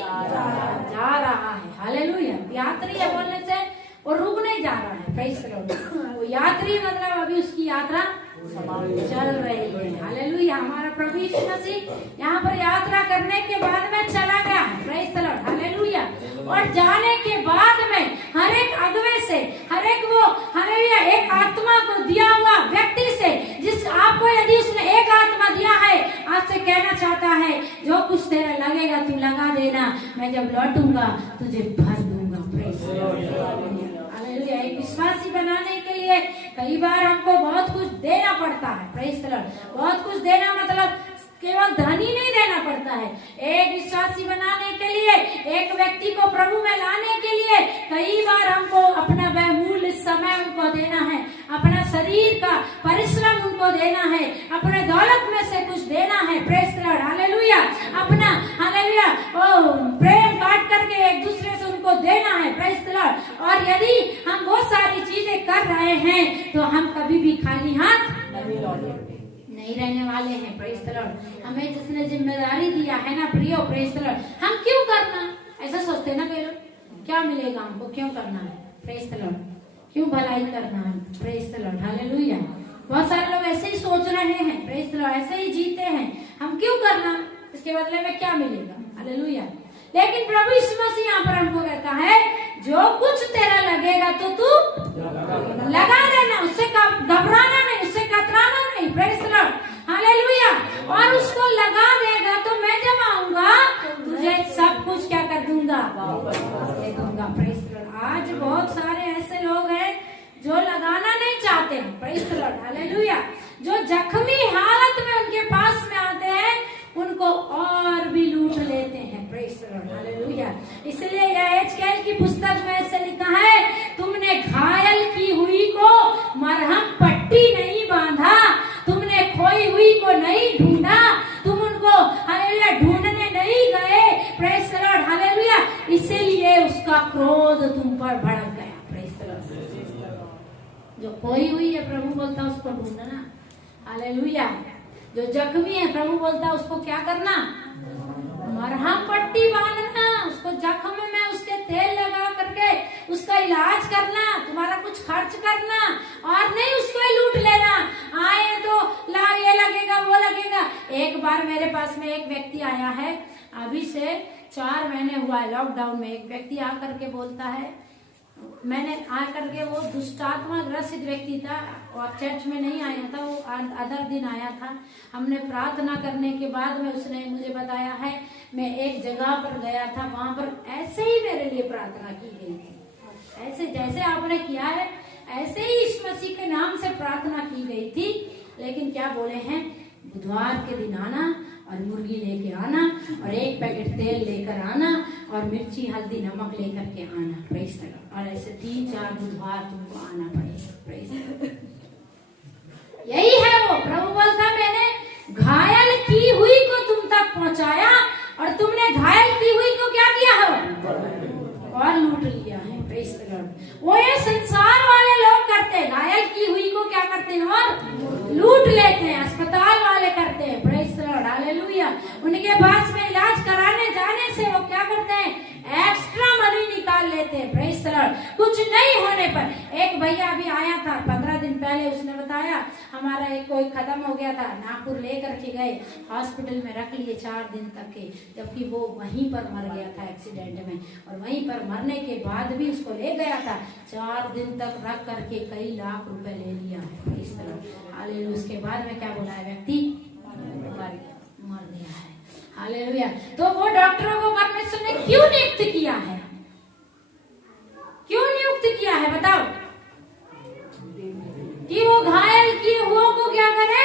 जा रहा है। हालेलुया। यात्री है बोलने से वो रुक नहीं जा रहा है। Praise the Lord. वो यात्री मतलब अभी उसकी यात्रा चल रही है। हालेलुया। हमारा प्रभु यीशु मसीह यहाँ पर यात्रा करने के बाद में चला गया है। Praise the Lord. हालेलुया। और जाने के बाद में हर एक अगुवे से, हर एक वो हालेलुया एक आत्मा को दिया हुआ व्यक्ति से, जिस आपको यदि उसने एक आत्मा दिया है, आपसे कहना चाहता है जो कुछ तेरा लगेगा तू लगा देना, मैं जब लौटूंगा तुझे भर दूंगा। Praise the Lord. हालेलुया। एक विश्वासी बनाने के लिए कई बार हमको बहुत कुछ देना पड़ता है। Praise the Lord. बहुत कुछ देना मतलब केवल धन ही नहीं देना पड़ता है। एक विश्वासी बनाने के लिए, एक व्यक्ति को प्रभु में लाने के लिए कई बार हमको अपना बहुमूल्य समय उनको देना है, अपना शरीर का परिश्रम उनको देना है, अपने दौलत में से कुछ देना है। Praise the Lord. हालेलुया। अपना हालेलुया प्रेम काट करके एक दूसरे से उनको देना है। Praise the Lord. और यदि हम वो सारी चीजें कर रहे हैं तो हम कभी भी खाली हाथ नहीं रहने वाले हैं। Praise the Lord. हमें जिसने जिम्मेदारी दिया है ना प्रियो, प्रेज द लॉर्ड, हम क्यों करना, ऐसा सोचते ना कई लोग, क्या मिलेगा हमको, क्यों करना है। Praise the Lord. क्यों भलाई करना है। Praise the Lord. हालेलुया। बहुत सारे लोग ऐसे ही सोच रहे हैं। Praise the Lord. ऐसे ही जीते हैं, हम क्यों करना, इसके बदले में क्या मिलेगा। हालेलुया। लेकिन प्रभु यीशु मसीह यहाँ पर हमको कहता है जो कुछ तेरा लगेगा तो तू लगा देना, उससे घबराना नहीं, उससे कतराना नहीं। Praise the Lord. हालेलुया। और उसको लगा देगा तो मैं जब आऊंगा तुझे सब कुछ क्या कर दूंगा, दे दूंगा। Praise the Lord. आज बहुत सारे ऐसे लोग हैं जो लगाना नहीं चाहते। Praise the Lord. हालेलुया। जो जख्मी हालत में उनके पास में आते हैं उनको और भी लूट लेते हैं। Praise the Lord. हालेलुया। इसलिए यहेजकेल की पुस्तक में ऐसे लिखा है, तुमने घायल की हुई को मरहम पट्टी नहीं बांधा, तुमने खोई हुई को नहीं ढूंढा, तुम उनको हालेलुया ढूंढने नहीं गए। Praise the Lord. हालेलुया। इसीलिए उसका क्रोध तुम पर भड़क गया। Praise the Lord. जो खोई हुई है प्रभु बोलता उसको ढूंढना। हालेलुया। जो जख्मी है प्रभु बोलता उसको क्या करना, मरहम पट्टी बांधना, उसको जख्म में उसके तेल लगा करके उसका इलाज करना, तुम्हारा कुछ खर्च करना, और नहीं उसको ही लूट लेना। आए तो ये लगेगा वो लगेगा। एक बार मेरे पास में एक व्यक्ति आया है, अभी से 4 महीने हुआ है लॉकडाउन में, एक व्यक्ति आकर के बोलता है, मैंने आकर के, वो दुष्टात्मा ग्रसित व्यक्ति था और चर्च में नहीं आया था, वो अदर दिन आया था। हमने प्रार्थना करने के बाद में उसने मुझे बताया है, मैं एक जगह पर गया था, वहां पर ऐसे ही मेरे लिए प्रार्थना की गई थी, ऐसे जैसे आपने किया है ऐसे ही इस मसीह के नाम से प्रार्थना की गई थी। लेकिन क्या बोले हैं, बुधवार के दिन आना और मुर्गी लेके आना और 1 पैकेट तेल लेकर आना और मिर्ची हल्दी नमक लेकर के आना। Praise the Lord. और ऐसे 3-4 बुधवार तुमको आना पड़ेगा। Praise the Lord. यही है वो प्रभु बोलता, मैंने घायल की हुई को तुम तक पहुंचाया और तुमने घायल की हुई को क्या किया हो और लूट लिया है। Praise the Lord. वो ये संसार वाले लोग करते हैं, घायल की हुई को क्या करते हैं और लूट लेते हैं। अस्पताल वाले करते हैं। Praise the Lord. हालेलुया। उनके पास में इलाज कराने जाने से वो क्या करते हैं, एक्स्ट्रा मनी निकाल लेते हैं। Praise the Lord. कुछ नहीं होने पर एक भैया अभी आया था 15 दिन पहले, उसने बताया हमारा एक कोई खत्म हो गया था, नागपुर लेकर के गए, हॉस्पिटल में रख लिए 4 दिन तक के, जबकि वो वहीं पर मर गया था एक्सीडेंट में, और वहीं पर मरने के बाद भी उसको ले गया था, 4 दिन तक रख करके कई लाख रुपए ले लिया है। इस तरह हालेलुया। उसके बाद में क्या बोला है, व्यक्ति मर गया है। हालेलुया। तो वो डॉक्टरों को परमेश्वर ने क्यों नियुक्त किया है, क्यों नियुक्त किया है बताओ, कि वो घायल किए हुओं को क्या करे,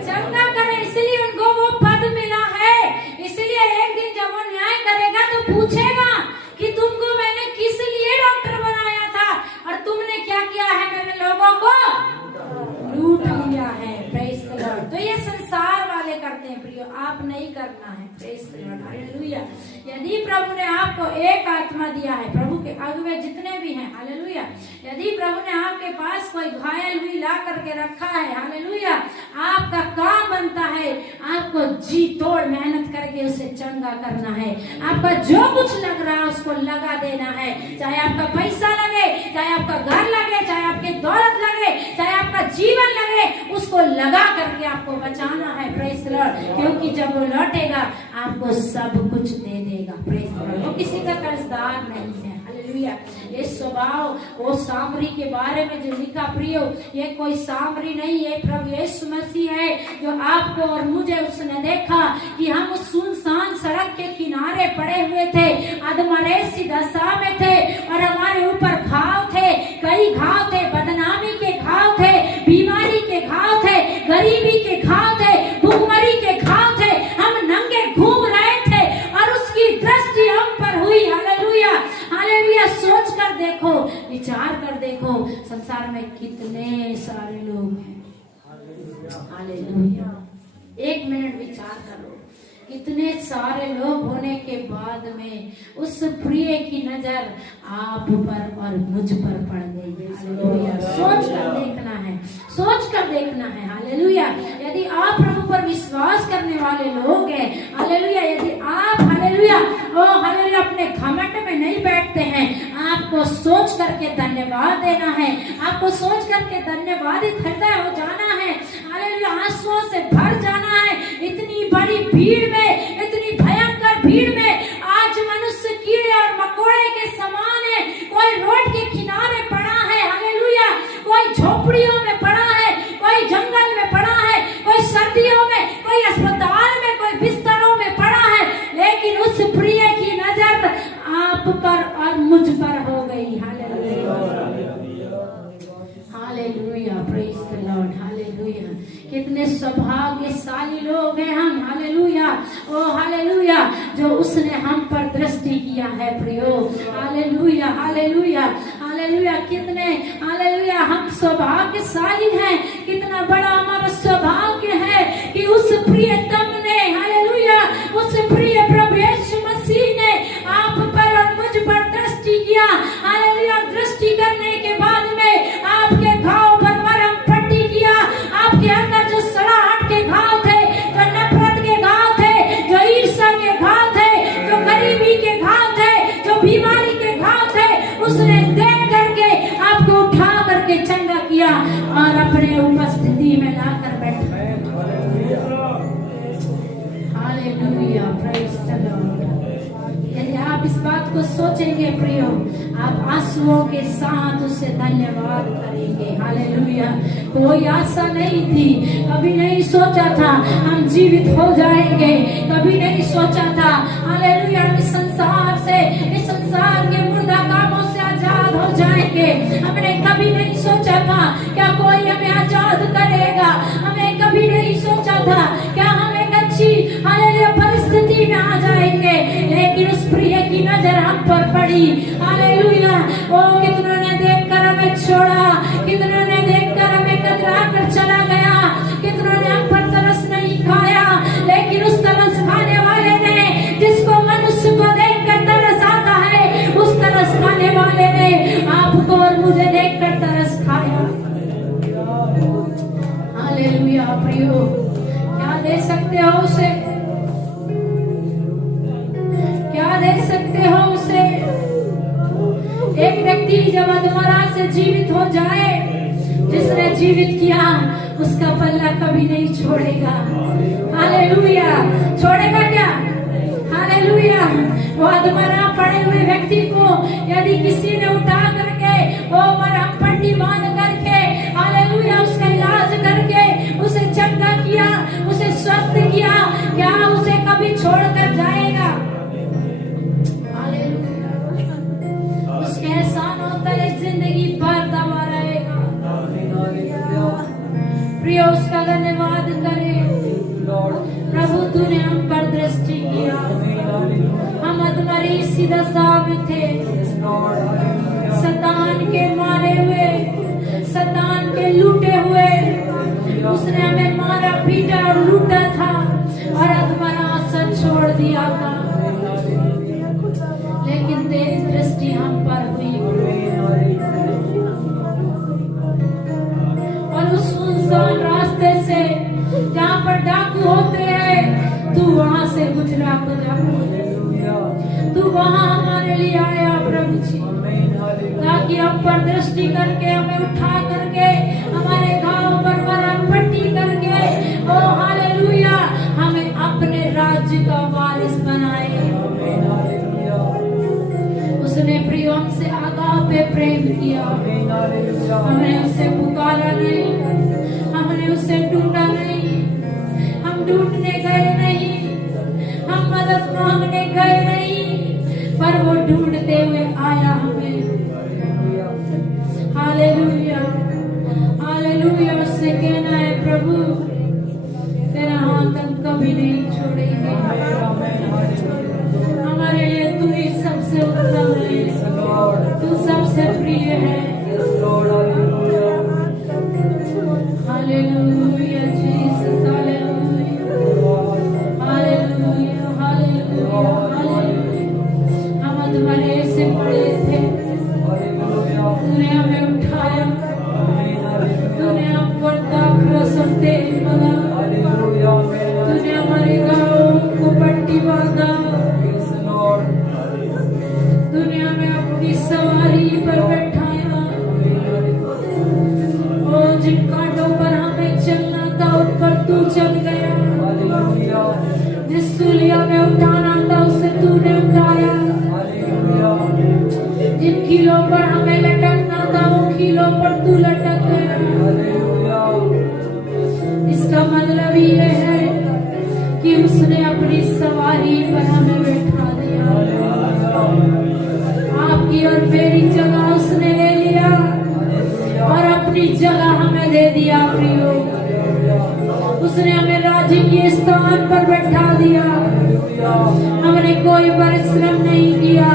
चंगा करे। इसलिए उनको वो पद मिला है। इसलिए एक दिन जब वो न्याय करेगा तो पूछेगा कि तुमको मैंने किस लिए डॉक्टर बनाया था और तुमने क्या किया है, मेरे लोगों को लूट लिया है। Praise the Lord. तो ये संसार वाले करते हैं प्रियो, आप नहीं करना है। Praise the Lord. हालेलुया। यदि प्रभु ने आपको एक आत्मा दिया है, प्रभु के अगुवे जितने भी हैं, हालेलुया, यदि प्रभु ने आपके पास कोई घायल हुई ला करके रखा है, हालेलुया, आपका काम बनता है आपको जी तोड़ मेहनत करके उसे चंगा करना है। आपका जो कुछ लग रहा है उसको लगा देना है, चाहे आपका पैसा लगे, लगे, चाहे आपका घर लगे, चाहे आपकी दौलत लगे, चाहे आपका जीवन लगे, उसको लगा करके आपको बचाना है। Praise the Lord. क्योंकि जब वो लौटेगा आपको सब कुछ दे देगा। Praise the Lord. वो किसी का कर्जदार नहीं है। हालेलुया। ये स्वभाव वो सामरी के बारे में जो लिखा प्रियो, ये कोई सामरी नहीं है, प्रभु यीशु मसीह है जो आपको और मुझे उसने देखा कि हम उस सुनसान सड़क के किनारे पड़े हुए थे, अधमरेसी दशा में थे और हमारे ऊपर घाव थे, कई घाव थे, बदनामी के घाव थे, बीमारी के घाव थे, गरीबी के घाव थे, भूखमरी के घाव थे, हम नंगे घूम रहे थे और उसकी दृष्टि हम पर हुई। Hallelujah, hallelujah. सोच कर देखो, विचार कर देखो, संसार में कितने सारे लोग हैं। हालेलुया। एक मिनट विचार करो, कितने सारे लोग होने के बाद में उस प्रिय की नजर आप पर और मुझ पर पड़ गई। हालेलुया। सोच कर देखना है, सोच कर देखना है। हालेलुया। यदि आप प्रभु पर विश्वास करने वाले लोग हैं, हालेलुया, यदि आप हालेलुया ओ हालेलुया अपने घमंड में नहीं बैठते हैं, आपको सोच करके धन्यवाद देना है, आपको सोच करके धन्यवादित हृदय हो जाना है। हालेलुया। आंसुओं से भर जाना है। इतनी बड़ी भीड़ में, इतनी भयंकर भीड़ में आज मनुष्य कीड़े और मकोड़े के समान है। कोई रोड के किनारे पड़ा है, हालेलुया, कोई झोपड़ियों में पड़ा है, कोई जंगल में पड़ा है, कोई सर्दियों में, कोई अस्पताल में, कोई बिस्तरों में पड़ा है, लेकिन उस प्रिय की नजर आप पर और मुझ पर हो गई। Hallelujah, hallelujah, praise the Lord. Hallelujah. कितने सौभाग्यशाली लोग हैं हम। हालेलुया, ओ हालेलुया, जो उसने हम पर दृष्टि किया है प्रियो। Hallelujah, hallelujah, hallelujah. कितने हालेलुया हम सौभाग्यशाली हैं। कितना बड़ा हमारा सौभाग्य है कि उस प्रियतम ने, हालेलुया, उस प्रिय प्रभु यीशु मसीह ने आप पर और मुझ पर दृष्टि किया। हालेलुया। दृष्टि करने के बाद में आपके घाव पर मरहम पट्टी किया। आपके अंदर जो सड़ाहट के घाव थे, जो नफरत के घाव थे, जो ईर्ष्या के घाव थे, जो गरीबी के घाव थे, जो बीमारी के घाव थे, उसने देख करके आपको उठा करके चंगा किया और अपने उपस्थिति में लाकर बैठा। Hallelujah, praise the Lord. यदि आप इस बात को सोचेंगे प्रियो, आप आंसुओं के साथ उसे धन्यवाद करेंगे। हालेलुया। कोई आशा नहीं थी, कभी नहीं सोचा था हम जीवित हो जाएंगे, कभी नहीं सोचा था हालेलुया इस संसार से, इस संसार के मुर्दा कामों से आजाद हो जाएंगे। हमने कभी नहीं सोचा था क्या कोई हमें आजाद करेगा। हमने कभी नहीं सोचा था क्या हम एक अच्छी हालेलुया परिस्थिति में आ जाएंगे, लेकिन उस प्रिय की नजर हम पर पड़ी। हालेलुया। ओ कितनों ने देखकर हमें छोड़ा, कितनों ने देखकर हमें कतरा कर चला गया, कितनों ने हम पर तरस नहीं खाया, लेकिन उस तरस खाने वाले ने, जिसको मनुष्य को देखकर तरस आता है, उस तरस खाने वाले ने आपको और मुझे देखकर तरस खाया। हालेलुया। प्रियो, क्या दे सकते हो उसे, क्या दे सकते हो उसे। एक व्यक्ति जब अधमरा से जीवित हो जाए, जिसने जीवित किया उसका पल्ला कभी नहीं छोड़ेगा। हालेलुया। छोड़ेगा क्या? हालेलुया। वो अधमरा पड़े हुए व्यक्ति को यदि किसी ने उठा करके वो मरहम पट्टी बांध करके हालेलुया उसका इलाज करके उसे चंगा किया, उसे स्वस्थ किया, क्या उसे कभी छोड़कर जाएगा? उसके एहसानों तले जिंदगी भर दबा रहेगा। प्रिय, उसका धन्यवाद करें। प्रभु तूने हम पर दृष्टि किया, हम अधमरी सी दशा में थे, शैतान के मारे हुए, शैतान के लूटे हुए, उसने हमें मारा पीटा और लूटा था और अधमरा सा छोड़ दिया था, लेकिन तेरी दृष्टि हम पर हुई और उस सुनसान रास्ते से जहाँ पर डाकू होते हैं, तू वहाँ से गुजरा खुदा, तू वहाँ हमारे लिए आया प्रभु जी। ताकि हम पर दृष्टि करके हमें उठा करके हमारे घाव पर मरहम पट्टी करके ओ हालेलुया हमें अपने राज्य का वारिस बनाए। उसने प्रियम से आगाह पे प्रेम किया, हमने उसे पुकारा नहीं, हमने उसे ढूंढा नहीं, हम ढूंढने गए नहीं, हम मदद मांगने गए नहीं, पर वो ढूंढते हुए आया हमें। Hallelujah hallelujah. उससे कहना है प्रभु तेरा हाथ हम कभी नहीं छोड़ेंगे, हमारे लिए तू ही सबसे उत्तम है, तू सबसे प्रिय है। Hallelujah Jesus hallelujah hallelujah hallelujah hallelujah. हम अधमरे से पड़े थे, तूने हमें उठाया, तूने हम पर दाखरसम तेल बना, तूने हमारे गाँव को पट्टी बांधा, तूने हमें अपनी सवारी पर बैठाया। ओ जिन कांटों पर हमें चलना था उन पर तू चल गया, जिस सूलिया में उठाना था उसे तूने उठाया, जिन कीलों पर हमें लटकना था वो कीलों पर तू लटक गया। इसका मतलब ये है कि उसने अपनी सवारी पर हमें बैठा दिया, आपकी और मेरी जगह उसने ले लिया और अपनी जगह हमें दे दिया। प्रियो उसने हमें राज्य के स्थान पर बैठा दिया, हमने कोई परिश्रम नहीं किया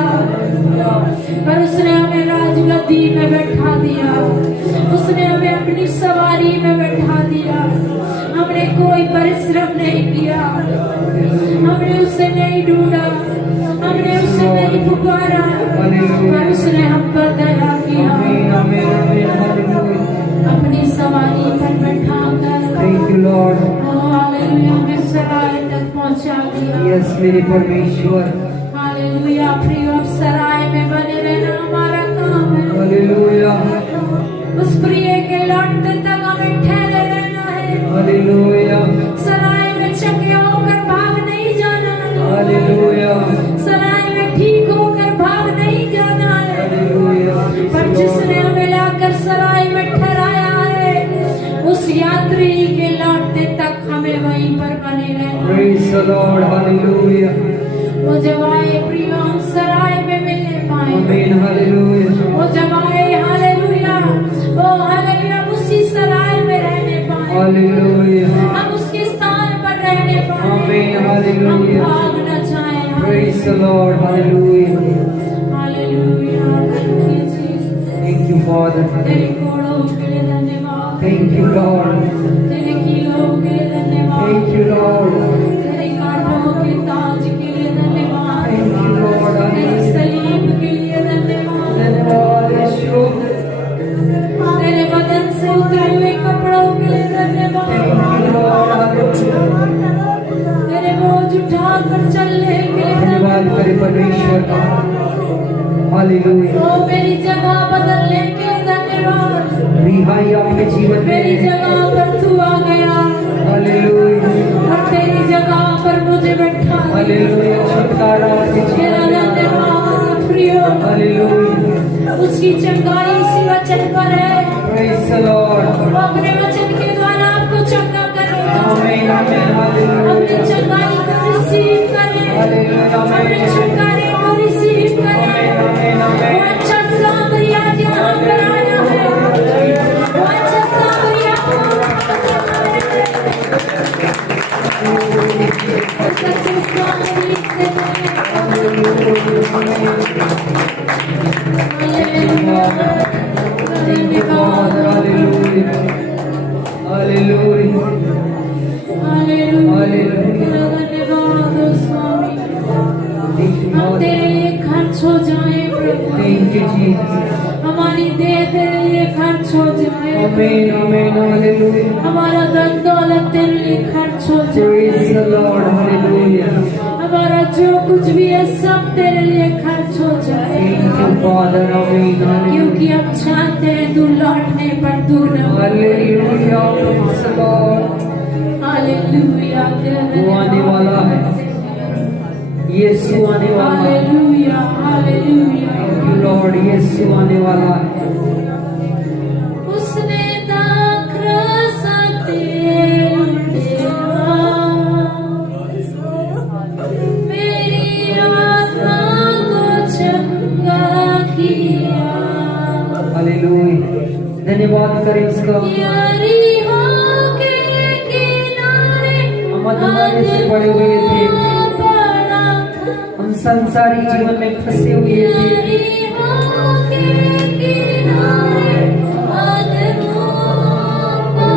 पर उसने हमें राजगद्दी में बैठा दिया, उसने हमें अपनी सवारी में बैठा दिया। हमने कोई परिश्रम नहीं किया, हमने उसे नहीं ढूंढा, हमने उसे नहीं पुकारा, पर उसने हम पर दया किया, अपनी सवारी पर बैठा कर हालेलुया हमें सराय तक पहुंचा दिया। यस मेरे परमेश्वर, हालेलुया। प्रिय अब सराय में बने रहना हमारा काम है। हालेलुया उस प्रिय के लौटने तक हमें ठहरे रहना है। हालेलुया सराय में चंगे होकर भाग नहीं जाना है। हालेलुया सराय में ठीक होकर भाग नहीं जाना है, हालेलुया। पर जिसने हमें लाकर सराय में ठहराया है उस यात्री के लौटने तक हमें वहीं पर बने रहना। Praise the Lord, hallelujah. वो जब आए प्रिय हम सराय में मिलने पाए, आमीन हालेलुया। वो जब आए हालेलुया ओ हालेलुया उसी सराय में रहने पाए, हालेलुया हम उसके स्थान पर रहने पाए, आमीन हम हालेलुया। भाग न जाए। Praise the Lord, hallelujah. Hallelujah thank you Jesus. Thank you Father, तेरे कोड़ों के लिए धन्यवाद, thank you Lord, तेरे कीलों के लिए धन्यवाद, thank you Lord, तेरे कांटों के ताज के लिए धन्यवाद, thank you Lord, तेरे सलीब के लिए धन्यवाद, धन्यवाद यीशु, तेरे बदन से उतरे हुए कपड़ों के लिए धन्यवाद, thank you Lord, हालेलुया। तेरे बोझ उठाकर चलने के लिए धन्यवाद तेरे परमेश्वर का, हालेलुया। ओ मेरी जगह बदलने के लिए धन्यवाद, रिहाई आपके जीवन मेरी में, जगह पर तू आ गया हालेलुया और तेरी जगह पर मुझे बैठा दिया। हालेलुया। छुटकारा आपके तेरा जीवन में, धन्यवाद प्रियो, हालेलुया। उसकी चंगाई इसी वचन पर है। Praise the Lord, वो अपने वचन के द्वारा आपको चंगा करेगा। आमीन आमीन हालेलुया। अपनी चंगाई को रिसीव करें, हालेलुया अपने आमीन छुटकारे को रिसीव करें। आमीन वो आमीन। अच्छा सामरिया यहाँ पर आया है, वो अच्छा सामरिया सच्चे सामरी से हालेलुया हालेलुया धन्यवाद ओ स्वामी। हम तेरे लिए खर्च हो जाए प्रभु, थैंक यू जीसस, हमारी देह तेरे लिए खर्च हो जाए, आमीन आमीन हालेलुया। हमारा धन दौलत तेरे लिए खर्च हो जाए, Praise the Lord, हालेलुया। हमारा जो कुछ भी है सब तेरे लिए खर्च हो जाए। Thank Thank you, Father. Amen. क्योंकि हम जानते हैं तू लौटने पर दूर न हो। Hallelujah. Praise the Lord. Hallelujah, वो आने वाला है, यीशु आने वाला है। Hallelujah, hallelujah. Thank you, Lord. यीशु आने वाला है। उसने दाखरस मेरी आत्मा को चंगा किया। हालेलुया। धन्यवाद करें उसका। यरीहो के किनारे हम अधमरे से पड़े हुए थे, हम संसारी जीवन में फंसे हुए थे। यरीहो के किनारे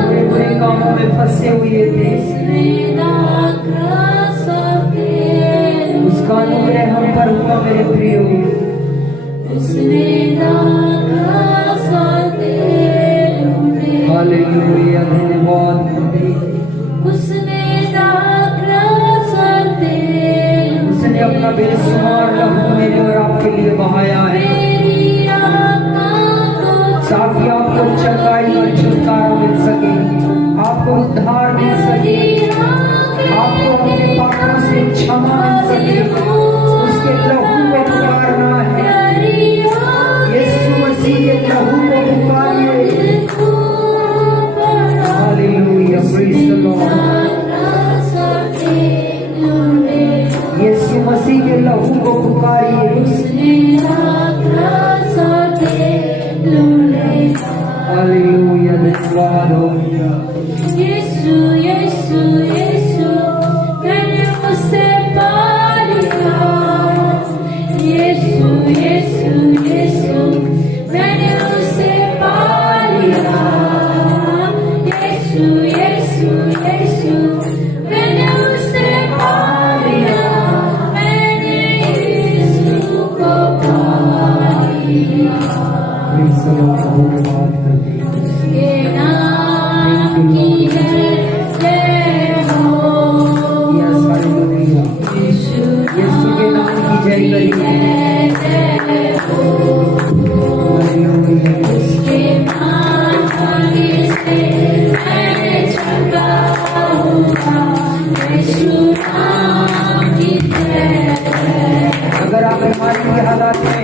बुरे बुरे कामों में फंसे हुए थे। उसका अनुग्रह हम पर हुआ मेरे प्रियो। हालेलुया। धन्यवाद उसने अपना बेशुमार लहू मेरे और आपके लिए बहाया है, ताकि आपको चंगाई और छुटकारा मिल सके, आपको उद्धार मिल सके, आपको अपने पापों से क्षमा मिल सके। उसके लहू को पुकारना है, यीशु मसीह के लहू को पुकारिए। Hallelujah. Praise the Lord. Yeshu मसीह के लहू को पुकारिए। हालेलुया। धन्यवाद हो। यीशु यीशु यीशु मैंने उसे पा लिया। यीशु यीशु यीशु मैंने उसे पा लिया। यीशु यीशु यीशु मैंने उसे पा लिया। मैंने यीशु को पा लिया। Praise the Lord. धन्यवाद करते हैं। उसके नाम की जय हो। Yes, hallelujah. यीशु के नाम की जय करिए। जय हो। हालेलुया। उसके नाम से मैं छुटा हुआ। यीशु नाम की जय। अगर आप बीमारी के हालात में